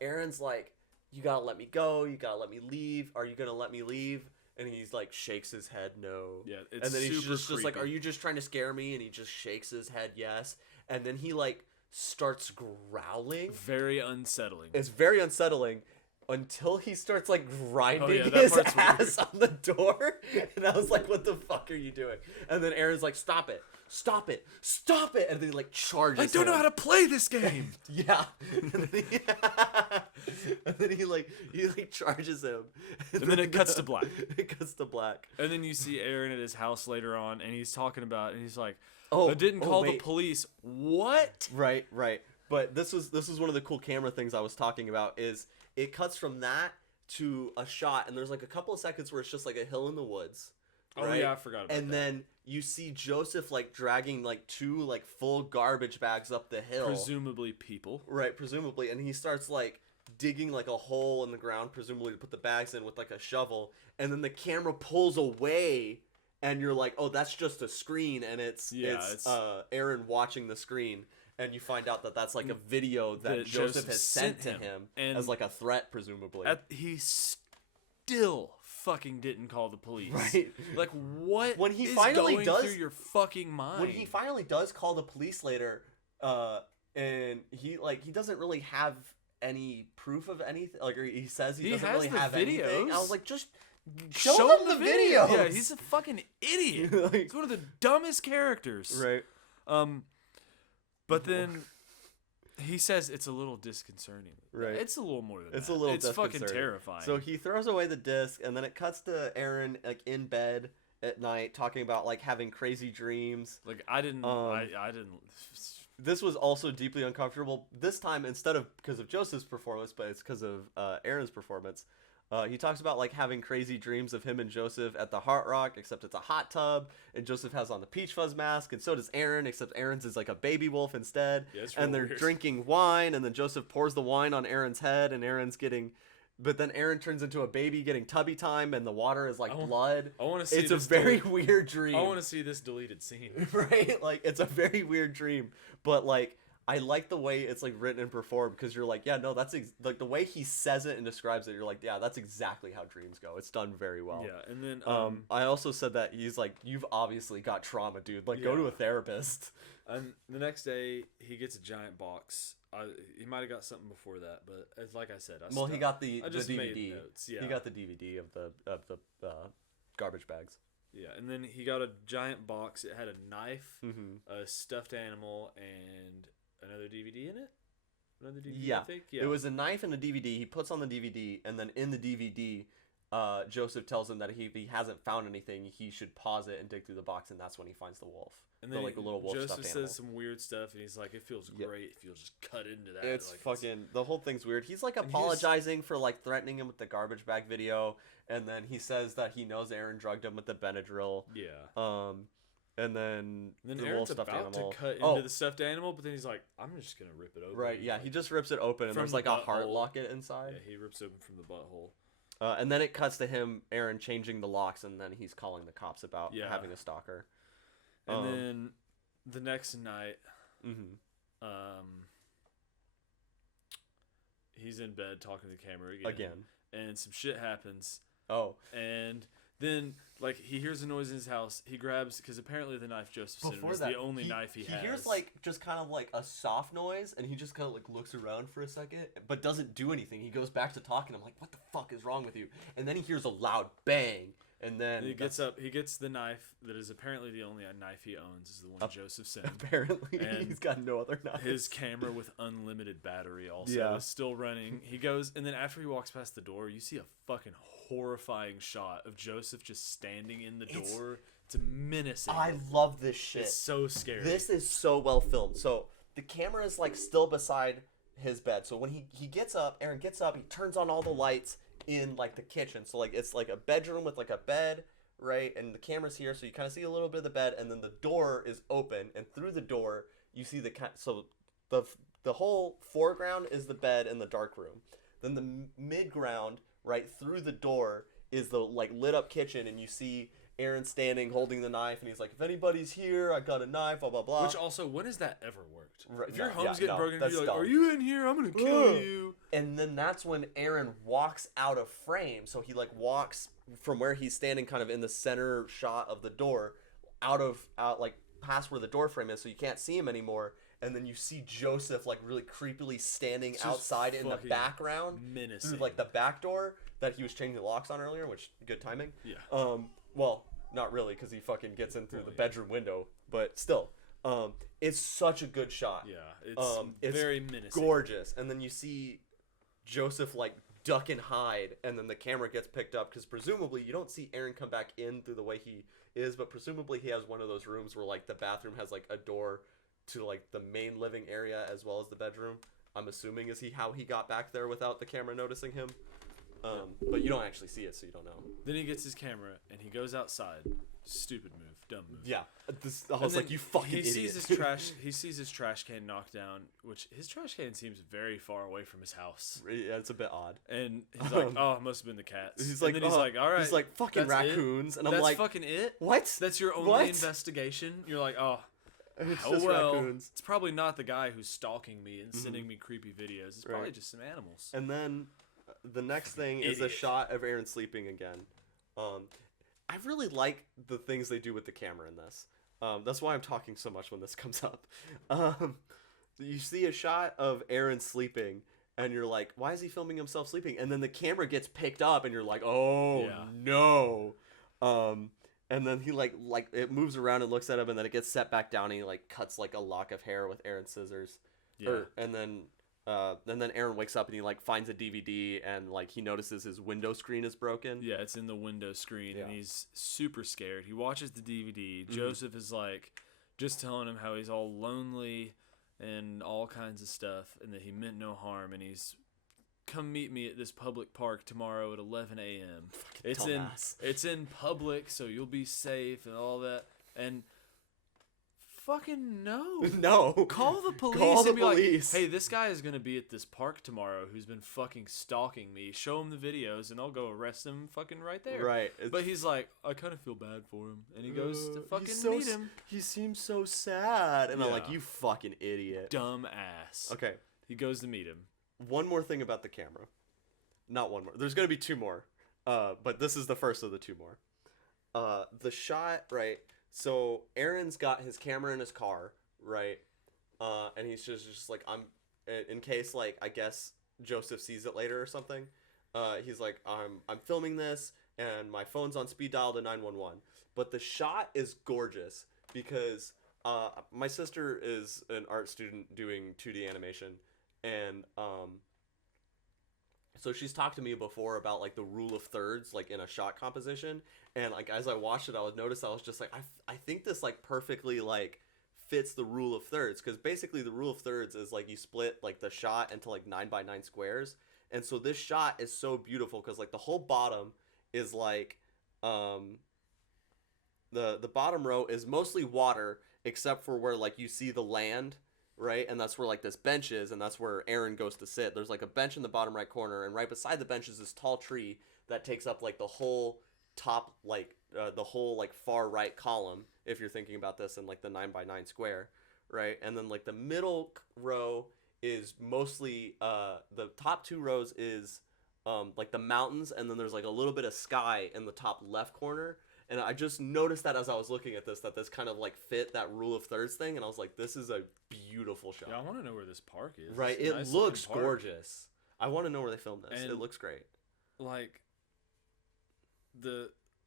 Aaron's like, "You gotta let me go. You gotta let me leave. Are you gonna let me leave?" And he's like, shakes his head, "No." Yeah, it's And then he's super just like, creepy. "Are you just trying to scare me?" And he just shakes his head, "Yes." And then he like starts growling. Very unsettling. It's very unsettling until he starts like grinding Oh, that his part's ass on the door. And I was like, "What the fuck are you doing?" And then Aaron's like, "Stop it. Stop it. Stop it." And then he like charges I don't know him. how to play this game. Yeah. And then he like charges him. And then it cuts to black. It cuts to black. And then you see Aaron at his house later on, and he's talking about, and he's like, Oh, I didn't call the wait. police. What? Right. But this was one of the cool camera things I was talking about is it cuts from that to a shot, and there's like a couple of seconds where it's just like a hill in the woods. Oh right? yeah, I forgot about And that. then you see Joseph like dragging like two like full garbage bags up the hill. Presumably people. Right, presumably, and he starts like digging like a hole in the ground, presumably to put the bags in with like a shovel, and then the camera pulls away, and you're like, "Oh, that's just a screen," and it's Aaron watching the screen, and you find out that that's like a video that Joseph has sent to him and as like a threat, presumably. He still fucking didn't call the police. Right. Like what? When he is finally going does- through your fucking mind? When he finally does call the police later, and he doesn't really have any proof of anything. Like, or he says he doesn't has really the have anything. I videos. was like, just show him the videos. Yeah, he's a fucking idiot. Like- He's one of the dumbest characters. right. But then he says it's a little disconcerting. Right. It's a little more than It's that. a little It's fucking disconcerting. terrifying. So he throws away the disc, and then it cuts to Aaron like in bed at night talking about like having crazy dreams. like I didn't. I didn't. This was also deeply uncomfortable. This time, instead of because of Joseph's performance, but it's because of Aaron's performance. He talks about like having crazy dreams of him and Joseph at the Heart Rock, except it's a hot tub, and Joseph has on the peach fuzz mask, and so does Aaron, except Aaron's is like a baby wolf instead. Yeah, it's and real they're weird. drinking wine, and then Joseph pours the wine on Aaron's head, and Aaron's getting but then Aaron turns into a baby getting tubby time, and the water is like blood. I want to see. It's a very weird dream. I want to see this deleted scene. Right? Like, it's a very weird dream, but like, I like the way it's like written and performed, because you're like, yeah, no, that's like the way he says it and describes it. You're like, yeah, that's exactly how dreams go. It's done very well. Yeah, and then I also said that he's like, you've obviously got trauma, dude. Like, go to a therapist. And the next day he gets a giant box. He might have got something before that, but like I said, he got the DVD. Made notes. Yeah, he got the DVD of the garbage bags. Yeah, and then he got a giant box. It had a knife, Mm-hmm. a stuffed animal, and another DVD in it. Another DVD, Yeah. I think. Yeah, It was a knife and a DVD. He puts on the DVD, and then in the DVD, Joseph tells him that if he hasn't found anything, he should pause it and dig through the box, and that's when he finds the wolf. and then like a little wolf Joseph stuffed says animal. some weird stuff, and he's like, "It feels great if you'll just cut into that." It's like, fucking the whole thing's weird. He's like And he's- apologizing for like threatening him with the garbage bag video, and then he says that he knows Aaron drugged him with the Benadryl. Yeah. And then And then the Aaron's wolf stuffed about animal. to cut into the stuffed animal, but then he's like, "I'm just gonna rip it open." Right, yeah, Like, he just rips it open, and from there's the like a heart butthole. locket inside. Yeah, he rips open from the butthole. And then it cuts to him, Aaron, changing the locks, and then he's calling the cops about Yeah. having a stalker. And then the next night, Mhm. he's in bed talking to the camera Again. and some shit happens. Oh, And then, like, he hears a noise in his house. He grabs, because apparently the knife Joseph sent him is the only knife he has. He hears like just kind of like a soft noise, and he just kind of like looks around for a second, but doesn't do anything. He goes back to talking. I'm like, what the fuck is wrong with you? And then he hears a loud bang, and then And he gets up. He gets the knife that is apparently the only knife he owns, is the one Joseph sent him. Apparently, And he's got no other knives. His camera with unlimited battery also Yeah. is still running. He goes, and then after he walks past the door, you see a fucking horrifying shot of Joseph just standing in the door. It's menacing. I love this shit. It's so scary. This is so well filmed. So the camera is like still beside his bed. So when he gets up, Aaron gets up, he turns on all the lights in like the kitchen. So like it's like a bedroom with like a bed, right? And the camera's here, so you kind of see a little bit of the bed, and then the door is open, and through the door you see so the whole foreground is the bed in the dark room. Then the midground, right through the door, is the like lit up kitchen, and you see Aaron standing holding the knife, and he's like, if anybody's here, I got a knife, blah blah blah. Which also, when has that ever worked? Right, If your no, home's yeah, getting no, broken, that's you're like, dumb. "Are you in here? I'm gonna kill Ugh. you." And then that's when Aaron walks out of frame. So he like walks from where he's standing, kind of in the center shot of the door, out like past where the door frame is, so you can't see him anymore. And then you see Joseph like really creepily standing Just outside in the fucking background menacing. through like the back door that he was changing the locks on earlier, which good timing. Yeah. Well, not really, because he fucking gets in through the Really? bedroom window, but still, it's such a good shot. Yeah, it's very menacing. Gorgeous. And then you see Joseph like duck and hide, and then the camera gets picked up, because presumably you don't see Aaron come back in through the way he is, but presumably he has one of those rooms where like the bathroom has like a door to like the main living area as well as the bedroom. I'm assuming is how he got back there without the camera noticing him. But you don't actually see it, so you don't know. Then he gets his camera and he goes outside. Stupid move, dumb move. Yeah, I And was then like, you fucking he idiot. sees his trash. He sees his trash can knocked down, which his trash can seems very far away from his house. Yeah, it's a bit odd. And he's like, "Oh, it must have been the cats." He's And like, then he's like, "All right." He's like, fucking that's it? raccoons, and I'm That's like, fucking it. what? That's your only What? investigation. You're like, "Oh, It's oh just well." raccoons. It's probably not the guy who's stalking me and sending me creepy videos. It's probably Right. just some animals. And then the next thing is a Idiot. shot of Aaron sleeping again. I really like the things they do with the camera in this. That's why I'm talking so much when this comes up. You see a shot of Aaron sleeping, and you're like, why is he filming himself sleeping? And then the camera gets picked up, and you're like, oh Yeah. no. And then he like it moves around and looks at him, and then it gets set back down, and he like cuts like a lock of hair with Aaron's scissors. Yeah. And then Aaron wakes up and he like finds a DVD, and like he notices his window screen is broken. Yeah, it's in the window screen, and Yeah. he's super scared. He watches the DVD. Mhm. Joseph is like, just telling him how he's all lonely and all kinds of stuff, and that he meant no harm, and he's, come meet me at this public park tomorrow at 11 a.m. dumbass. It's in public, so you'll be safe and all that. And fucking no. No. Call the police Call the and be police. like, hey, this guy is going to be at this park tomorrow who's been fucking stalking me. Show him the videos and I'll go arrest him fucking right there. Right. But he's like, I kind of feel bad for him. And he goes to fucking he's so meet him. He seems so sad. And I'm like, Yeah. you fucking idiot. Dumb ass. Okay. He goes to meet him. One more thing about the camera. Not one more. There's going to be two more. But this is the first of the two more. The shot, right? So Aaron's got his camera in his car, right? And he's just like, in case, like, I guess Joseph sees it later or something. He's like, I'm filming this and my phone's on speed dial to 911. But the shot is gorgeous because my sister is an art student doing 2D animation, and so she's talked to me before about like the rule of thirds, like in a shot composition, and like as I watched it, I was just like, I think this like perfectly like fits the rule of thirds, because basically the rule of thirds is like you split like the shot into like 9x9 squares, and so this shot is so beautiful because like the whole bottom is like the bottom row is mostly water except for where like you see the land, right? And that's where like this bench is, and that's where Aaron goes to sit. There's like a bench in the bottom right corner, and right beside the bench is this tall tree that takes up like the whole top, like the whole like far right column, if you're thinking about this in like the 9x9 square, right? And then like the middle row is mostly the top two rows is like the mountains, and then there's like a little bit of sky in the top left corner. And I just noticed that as I was looking at this, that this kind of like fit that rule of thirds thing, and I was like, this is a beautiful shot. Yeah, I want to know where this park is. Right, It's a it nice looks looking park. gorgeous. I want to know where they filmed this. And it looks great. Like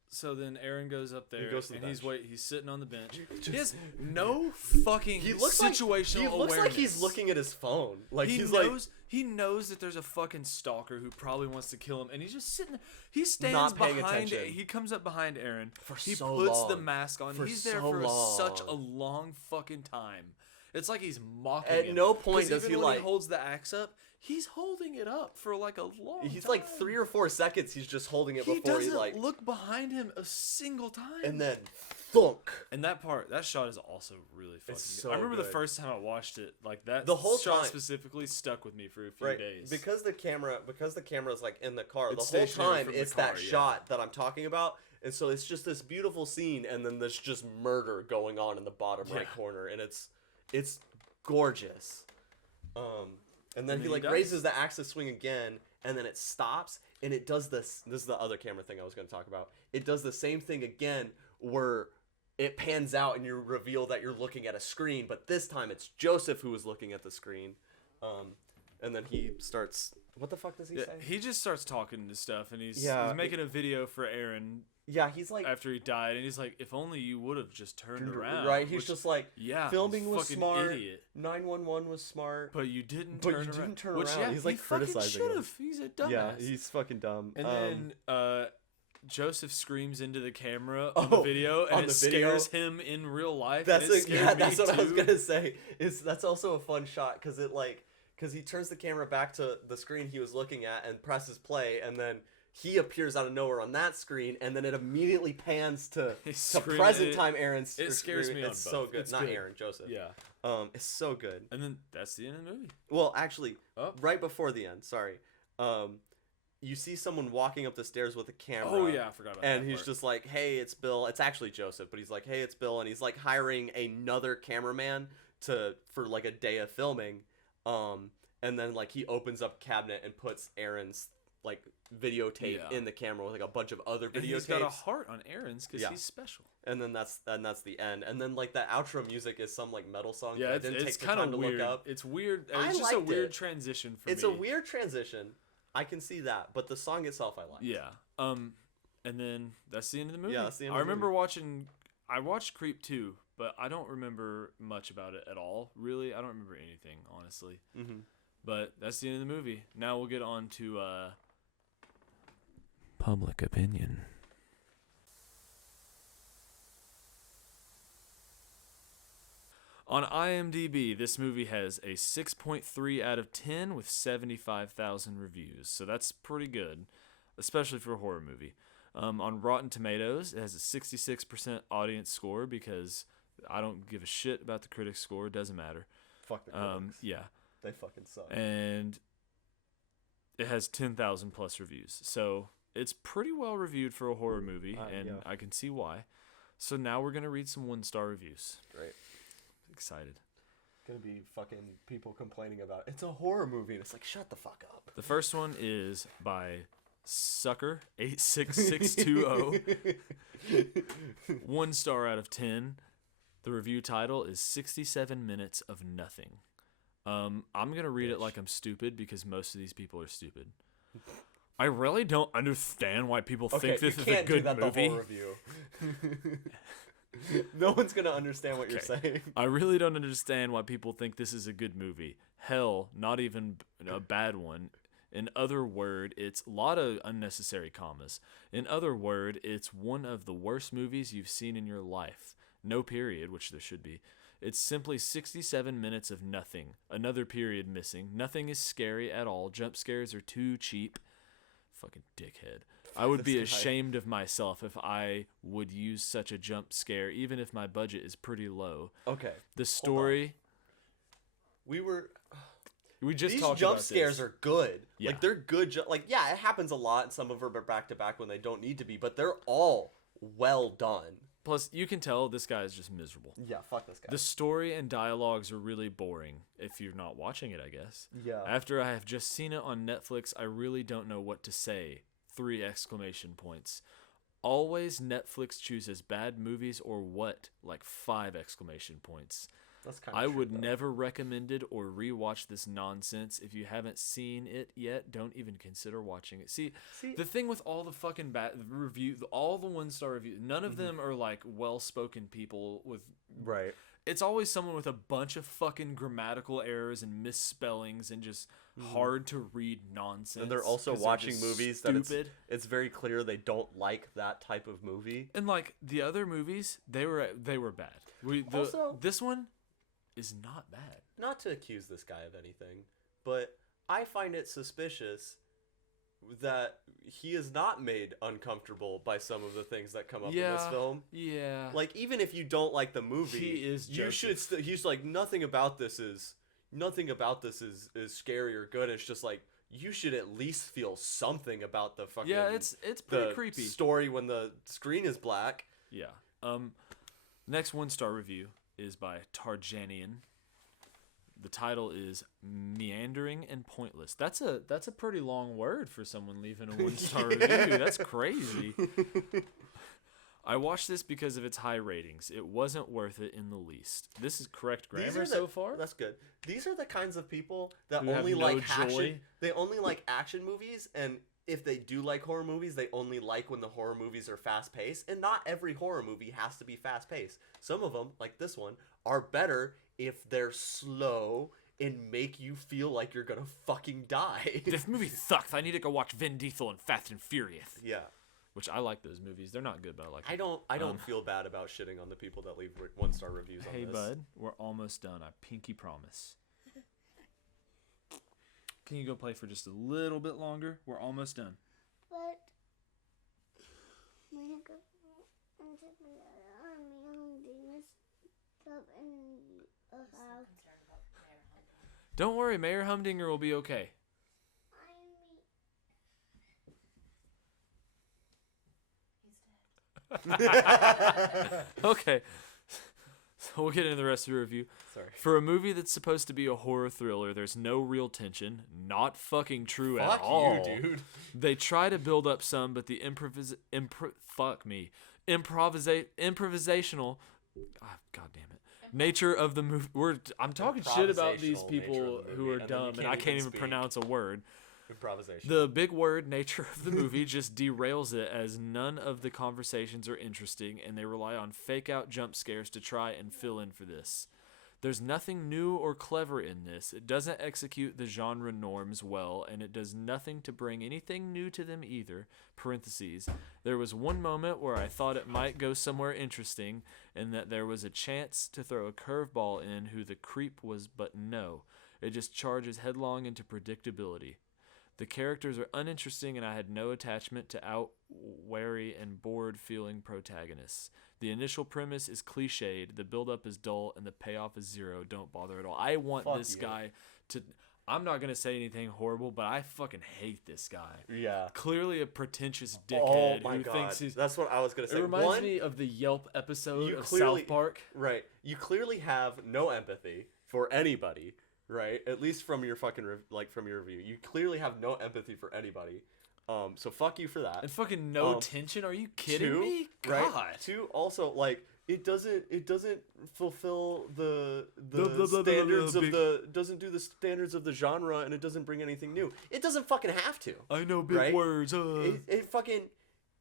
so then Aaron goes up there, goes to the and he's bench. he's sitting on the bench. Just- He has no fucking He looks situational like, he looks like he's awareness. looking at his phone. Like he he's knows he knows that there's a fucking stalker who probably wants to kill him, and he's just sitting there. He stands Not paying behind. attention. He comes up behind Aaron. For he so puts the long. mask on. For He's there so for such a long. long fucking time. It's like he's mocking At him. no point 'Cause does even he, when like- he holds the axe up. He's holding it up for like a long he's time. like 3 or 4 seconds. He's just holding it He before he doesn't like, look behind him a single time. and then thunk. And that shot is also really fucking It's good. so I remember the good. first time I watched it, like that The whole shot time- specifically stuck with me for a few Right, days. because the camera's like in the car. It's The whole stationary time from the it's car, that yeah. shot that I'm talking about, and so it's just this beautiful scene, and then there's just murder going on in the bottom right Yeah. corner, and it's gorgeous. And then And he then like he dies. raises the axe to swing again, and then it stops, and it does this. This is the other camera thing I was going to talk about. It does the same thing again, where it pans out and you reveal that you're looking at a screen, but this time it's Joseph who is looking at the screen. And then he starts. What the fuck does he Yeah, say? he just starts talking to stuff, and he's Yeah, making a video for Aaron Yeah, he's like. after he died, and he's like, "If only you would have just turned around." Right, he's which- just like, yeah, filming you was fucking smart. idiot. 911 was smart. But you didn't But turn you around. didn't turn Which, around. Yeah, He's, like, he fucking criticizing him. should've. He's a dumbass. Yeah, he's fucking dumb. And then Joseph screams into the camera Oh, on the video, on and it the video? scares him in real life. That's and it it. scared Yeah, me that's what I was too. gonna say. That's also a fun shot because he turns the camera back to the screen he was looking at and presses play, and then he appears out of nowhere on that screen, and then it immediately pans to He's to screaming. present time Aaron's. It scares screaming. me on It's so both. good. It's Not good. Aaron, Joseph. Yeah, It's so good. and then that's the end of the movie. Well, actually, Oh. right before the end. Sorry. You see someone walking up the stairs with a camera. Oh yeah, I forgot about that. And he's part. just like, hey, it's Bill. It's actually Joseph, but he's like, hey, it's Bill. And he's like hiring another cameraman for like a day of filming. And then like he opens up a cabinet and puts Aaron's like videotape Yeah. in the camera with like a bunch of other And videotapes. he's got a heart on Aaron's because Yeah. he's special. And then that's the end. And then like the outro music is some like metal song Yeah, that I didn't it's take the kind time of to weird. look up. It's weird. I It's just a liked weird it. transition for It's me. a weird transition. I can see that, but the song itself I like. Yeah. And then that's the end of the movie. Yeah, that's the end I of the remember I watched Creep 2, but I don't remember much about it at all. Really, I don't remember anything, honestly. Mm-hmm. But that's the end of the movie. Now we'll get on to public opinion. On IMDb, this movie has a 6.3 out of 10 with 75,000 reviews. So that's pretty good, especially for a horror movie. On Rotten Tomatoes, it has a 66% audience score because I don't give a shit about the critics' score. It doesn't matter. Fuck the critics. Yeah. They fucking suck. And it has 10,000 plus reviews. So it's pretty well reviewed for a horror movie, and I can see why. So now we're going to read some 1-star reviews. Great. Excited. Gonna be fucking people complaining about it's a horror movie, and it's like, shut the fuck up. The first one is by Sucker86620. 1 star out of 10. The review title is 67 Minutes of Nothing. I'm gonna read it like I'm stupid because most of these people are stupid. I really don't understand why people think this is a good movie. The whole review. No one's gonna understand what you're saying. I really don't understand why people think this is a good movie. Hell, not even a bad one. In other word, it's a lot of unnecessary commas. In other word, it's one of the worst movies you've seen in your life. No period, which there should be. It's simply 67 minutes of nothing. Another period missing. Nothing is scary at all. Jump scares are too cheap. Fucking dickhead. I would be ashamed of myself if I would use such a jump scare, even if my budget is pretty low. Okay. The story... We just these talked jump about scares this. are good. Yeah. Like, they're good. It happens a lot, and some of them are back-to-back when they don't need to be, but they're all well done. Plus, you can tell this guy is just miserable. Yeah, fuck this guy. The story and dialogues are really boring, if you're not watching it, I guess. Yeah. After I have just seen it on Netflix, I really don't know what to say. 3 exclamation points. Always Netflix chooses bad movies or what? Like 5 exclamation points. That's kind of I would never recommend it or rewatch this nonsense. If you haven't seen it yet, don't even consider watching it. See the thing with all the fucking bad all the 1-star reviews, none of them are like well-spoken people with... Right. It's always someone with a bunch of fucking grammatical errors and misspellings and just hard to read nonsense. And they're also watching movies stupid. that it's very clear they don't like that type of movie. And like the other movies, they were bad. This one is not bad. Not to accuse this guy of anything, but I find it suspicious that he is not made uncomfortable by some of the things that come up in this film. Yeah. Like, even if you don't like the movie, He is you should he's like, nothing about this is scary or good. It's just like, you should at least feel something about the fucking... Yeah, it's pretty creepy. Story when the screen is black. Yeah. Next 1-star review is by Tarjanian. The title is Meandering and Pointless. That's a pretty long word for someone leaving a 1-star review. That's crazy. I watched this because of its high ratings. It wasn't worth it in the least. This is correct grammar so far. That's good. These are the kinds of people that Who only have no like action. joy. They only like action movies, and if they do like horror movies, they only like when the horror movies are fast-paced. And not every horror movie has to be fast-paced. Some of them, like this one, are better if they're slow and make you feel like you're gonna fucking die. This movie sucks. I need to go watch Vin Diesel and Fast and Furious. Yeah. Which I like those movies. They're not good, but I like them. I don't feel bad about shitting on the people that leave 1-star reviews on this. Hey, bud, we're almost done. I pinky promise. Can you go play for just a little bit longer? We're almost done. But when I go into the army, I'm doing stuff in a house. Don't worry, Mayor Humdinger will be okay. Okay. So we'll get into the rest of the review. Sorry. For a movie that's supposed to be a horror thriller, there's no real tension. Not fucking true at all. Fuck you, dude. They try to build up some, but the improvisational God damn it. Nature of the movie. I'm talking shit about these people who are dumb, and I can't even pronounce a word. Improvisation. The big word nature of the movie just derails it, as none of the conversations are interesting, and they rely on fake out jump scares to try and fill in for this. There's nothing new or clever in this. It doesn't execute the genre norms well, and it does nothing to bring anything new to them either. Parentheses. There was one moment where I thought it might go somewhere interesting, and that there was a chance to throw a curveball in who the creep was, but no. It just charges headlong into predictability. The characters are uninteresting, and I had no attachment to wary and bored-feeling protagonists. The initial premise is cliched, the build-up is dull, and the payoff is zero. Don't bother at all. I want this guy to... I'm not going to say anything horrible, but I fucking hate this guy. Yeah. Clearly a pretentious dickhead my who God. thinks he's... That's what I was going to say. It reminds me of the Yelp episode of clearly, South Park. Right. You clearly have no empathy for anybody, right? At least from your fucking from your review. You clearly have no empathy for anybody. So fuck you for that. And fucking no tension? Are you kidding me? God. Right? Two, also, like, it doesn't fulfill the standards of the doesn't do the standards of the genre, and it doesn't bring anything new. It doesn't fucking have to. I know big words. It fucking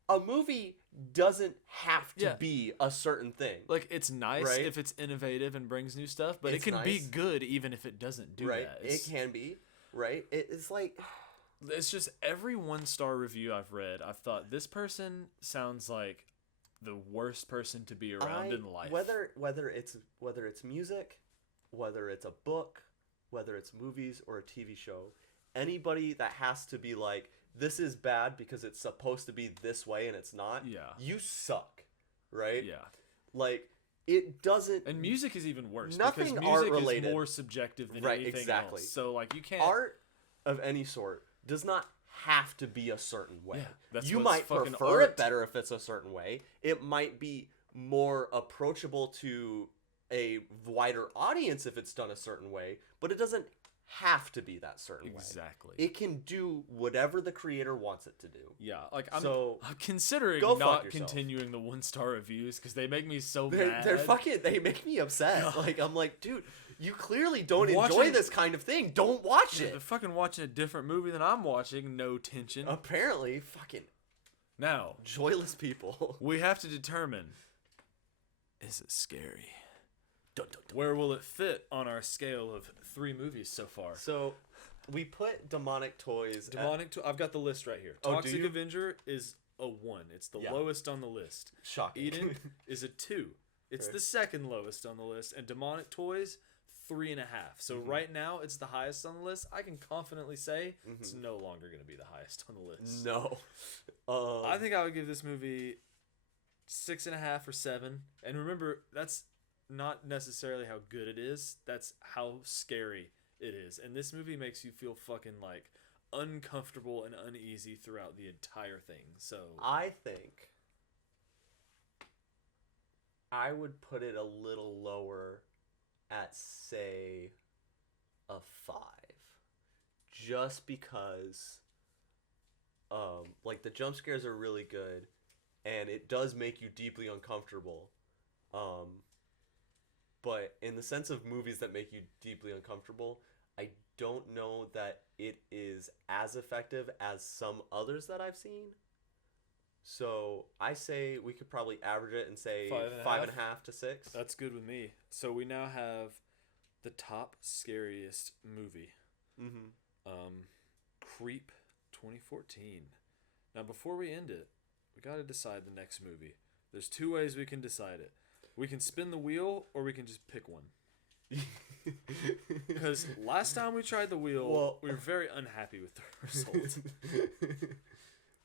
a movie doesn't have to be a certain thing. Like, it's nice if it's innovative and brings new stuff, but it can be good even if it doesn't do that. It can be, right? It's like... It's just every 1-star review I've read, I've thought, this person sounds like the worst person to be around in life. Whether it's music, whether it's a book, whether it's movies or a TV show, anybody that has to be like, this is bad because it's supposed to be this way and it's not, you suck, right? Yeah. Like, it doesn't... And music is even worse. Nothing because music art-related is more subjective than anything else. So, like, you can't... Art of any sort does not have to be a certain way. Yeah, you might prefer art. It better if it's a certain way. It might be more approachable to a wider audience if it's done a certain way, but it doesn't have to be that certain way. Exactly. It can do whatever the creator wants it to do. Yeah, like I'm considering go not continuing the 1-star reviews because they make me so mad. They make me upset. Like, I'm like, dude, you clearly don't enjoy this kind of thing. Don't watch it. They're fucking watching a different movie than I'm watching. No tension. Apparently, fucking now joyless people. We have to determine: is it scary? Dun, dun, dun. Where will it fit on our scale of 3 movies so far? So, we put demonic toys. I've got the list right here. Oh, Toxic Avenger is a 1. It's the lowest on the list. Shocking. Eden is a 2. It's the second lowest on the list, and demonic toys 3.5. So right now it's the highest on the list. I can confidently say it's no longer going to be the highest on the list. No. I think I would give this movie 6.5 or 7. And remember, that's not necessarily how good it is. That's how scary it is. And this movie makes you feel fucking like uncomfortable and uneasy throughout the entire thing. So I think I would put it a little lower at, say, a 5. Just because like, the jump scares are really good and it does make you deeply uncomfortable. But in the sense of movies that make you deeply uncomfortable, I don't know that it is as effective as some others that I've seen. So I say we could probably average it and say 5.5 to 6. That's good with me. So we now have the top scariest movie. Creep 2014. Now before we end it, we got to decide the next movie. There's 2 ways we can decide it. We can spin the wheel, or we can just pick one. Because last time we tried the wheel, we were very unhappy with the result.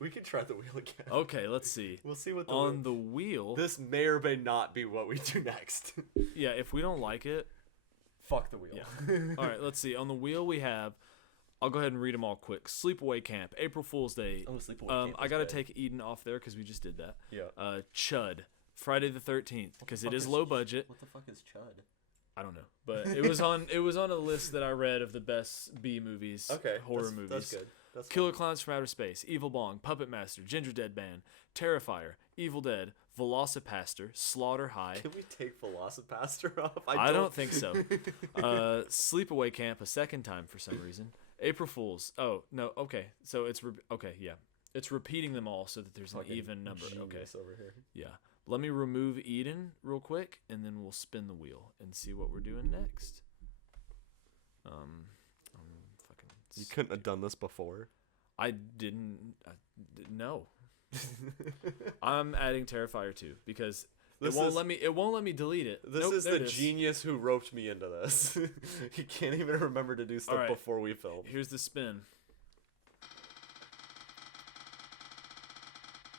We can try the wheel again. Okay, let's see. We'll see what the wheel. This may or may not be what we do next. Yeah, if we don't like it, fuck the wheel. Yeah. All right, let's see. On the wheel we have. I'll go ahead and read them all quick. Sleepaway Camp, April Fool's Day. Oh, Sleepaway Camp. I gotta take Eden off there because we just did that. Yeah. Chud, Friday the 13th, because it is low budget. What the fuck is Chud? I don't know, but it was on a list that I read of the best B movies. Okay, horror movies. That's good. That's Killer Clowns from Outer Space, Evil Bong, Puppet Master, Ginger Dead Band, Terrifier, Evil Dead, Velocipaster, Slaughter High. Can we take Velocipaster off? I don't think so. Sleepaway Camp a second time for some reason. April Fools. Oh no. Okay, so it's okay. Yeah, it's repeating them all so that there's an even number. Okay. Over here. Yeah. Let me remove Eden real quick, and then we'll spin the wheel and see what we're doing next. You couldn't have done this before. I didn't. No. I'm adding Terrifier 2 because it won't let me delete it. This is the genius who roped me into this. He can't even remember to do stuff before we film. Here's the spin.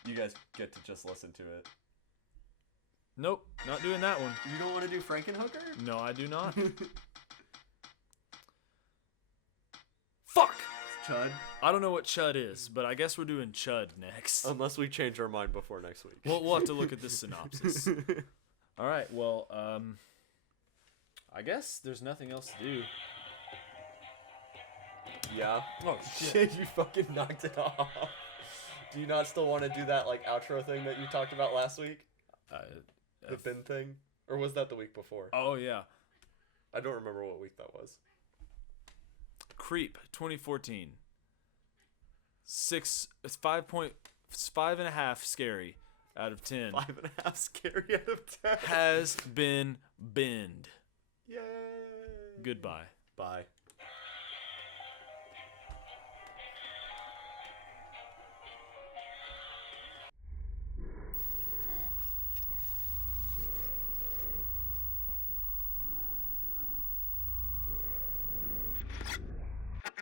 you guys get to just listen to it. Nope, not doing that one. You don't want to do Frankenhooker? No, I do not. Fuck! Chud. I don't know what Chud is, but I guess we're doing Chud next. Unless we change our mind before next week. We'll have to look at this synopsis. All right, well, I guess there's nothing else to do. Yeah. Oh, shit. You fucking knocked it off. Do you not still want to do that like outro thing that you talked about last week? The bin thing? Or was that the week before? Oh, yeah. I don't remember what week that was. Creep 2014. 5.5 scary out of 10. 5.5 scary out of 10. Has been binned. Yay. Goodbye. Bye.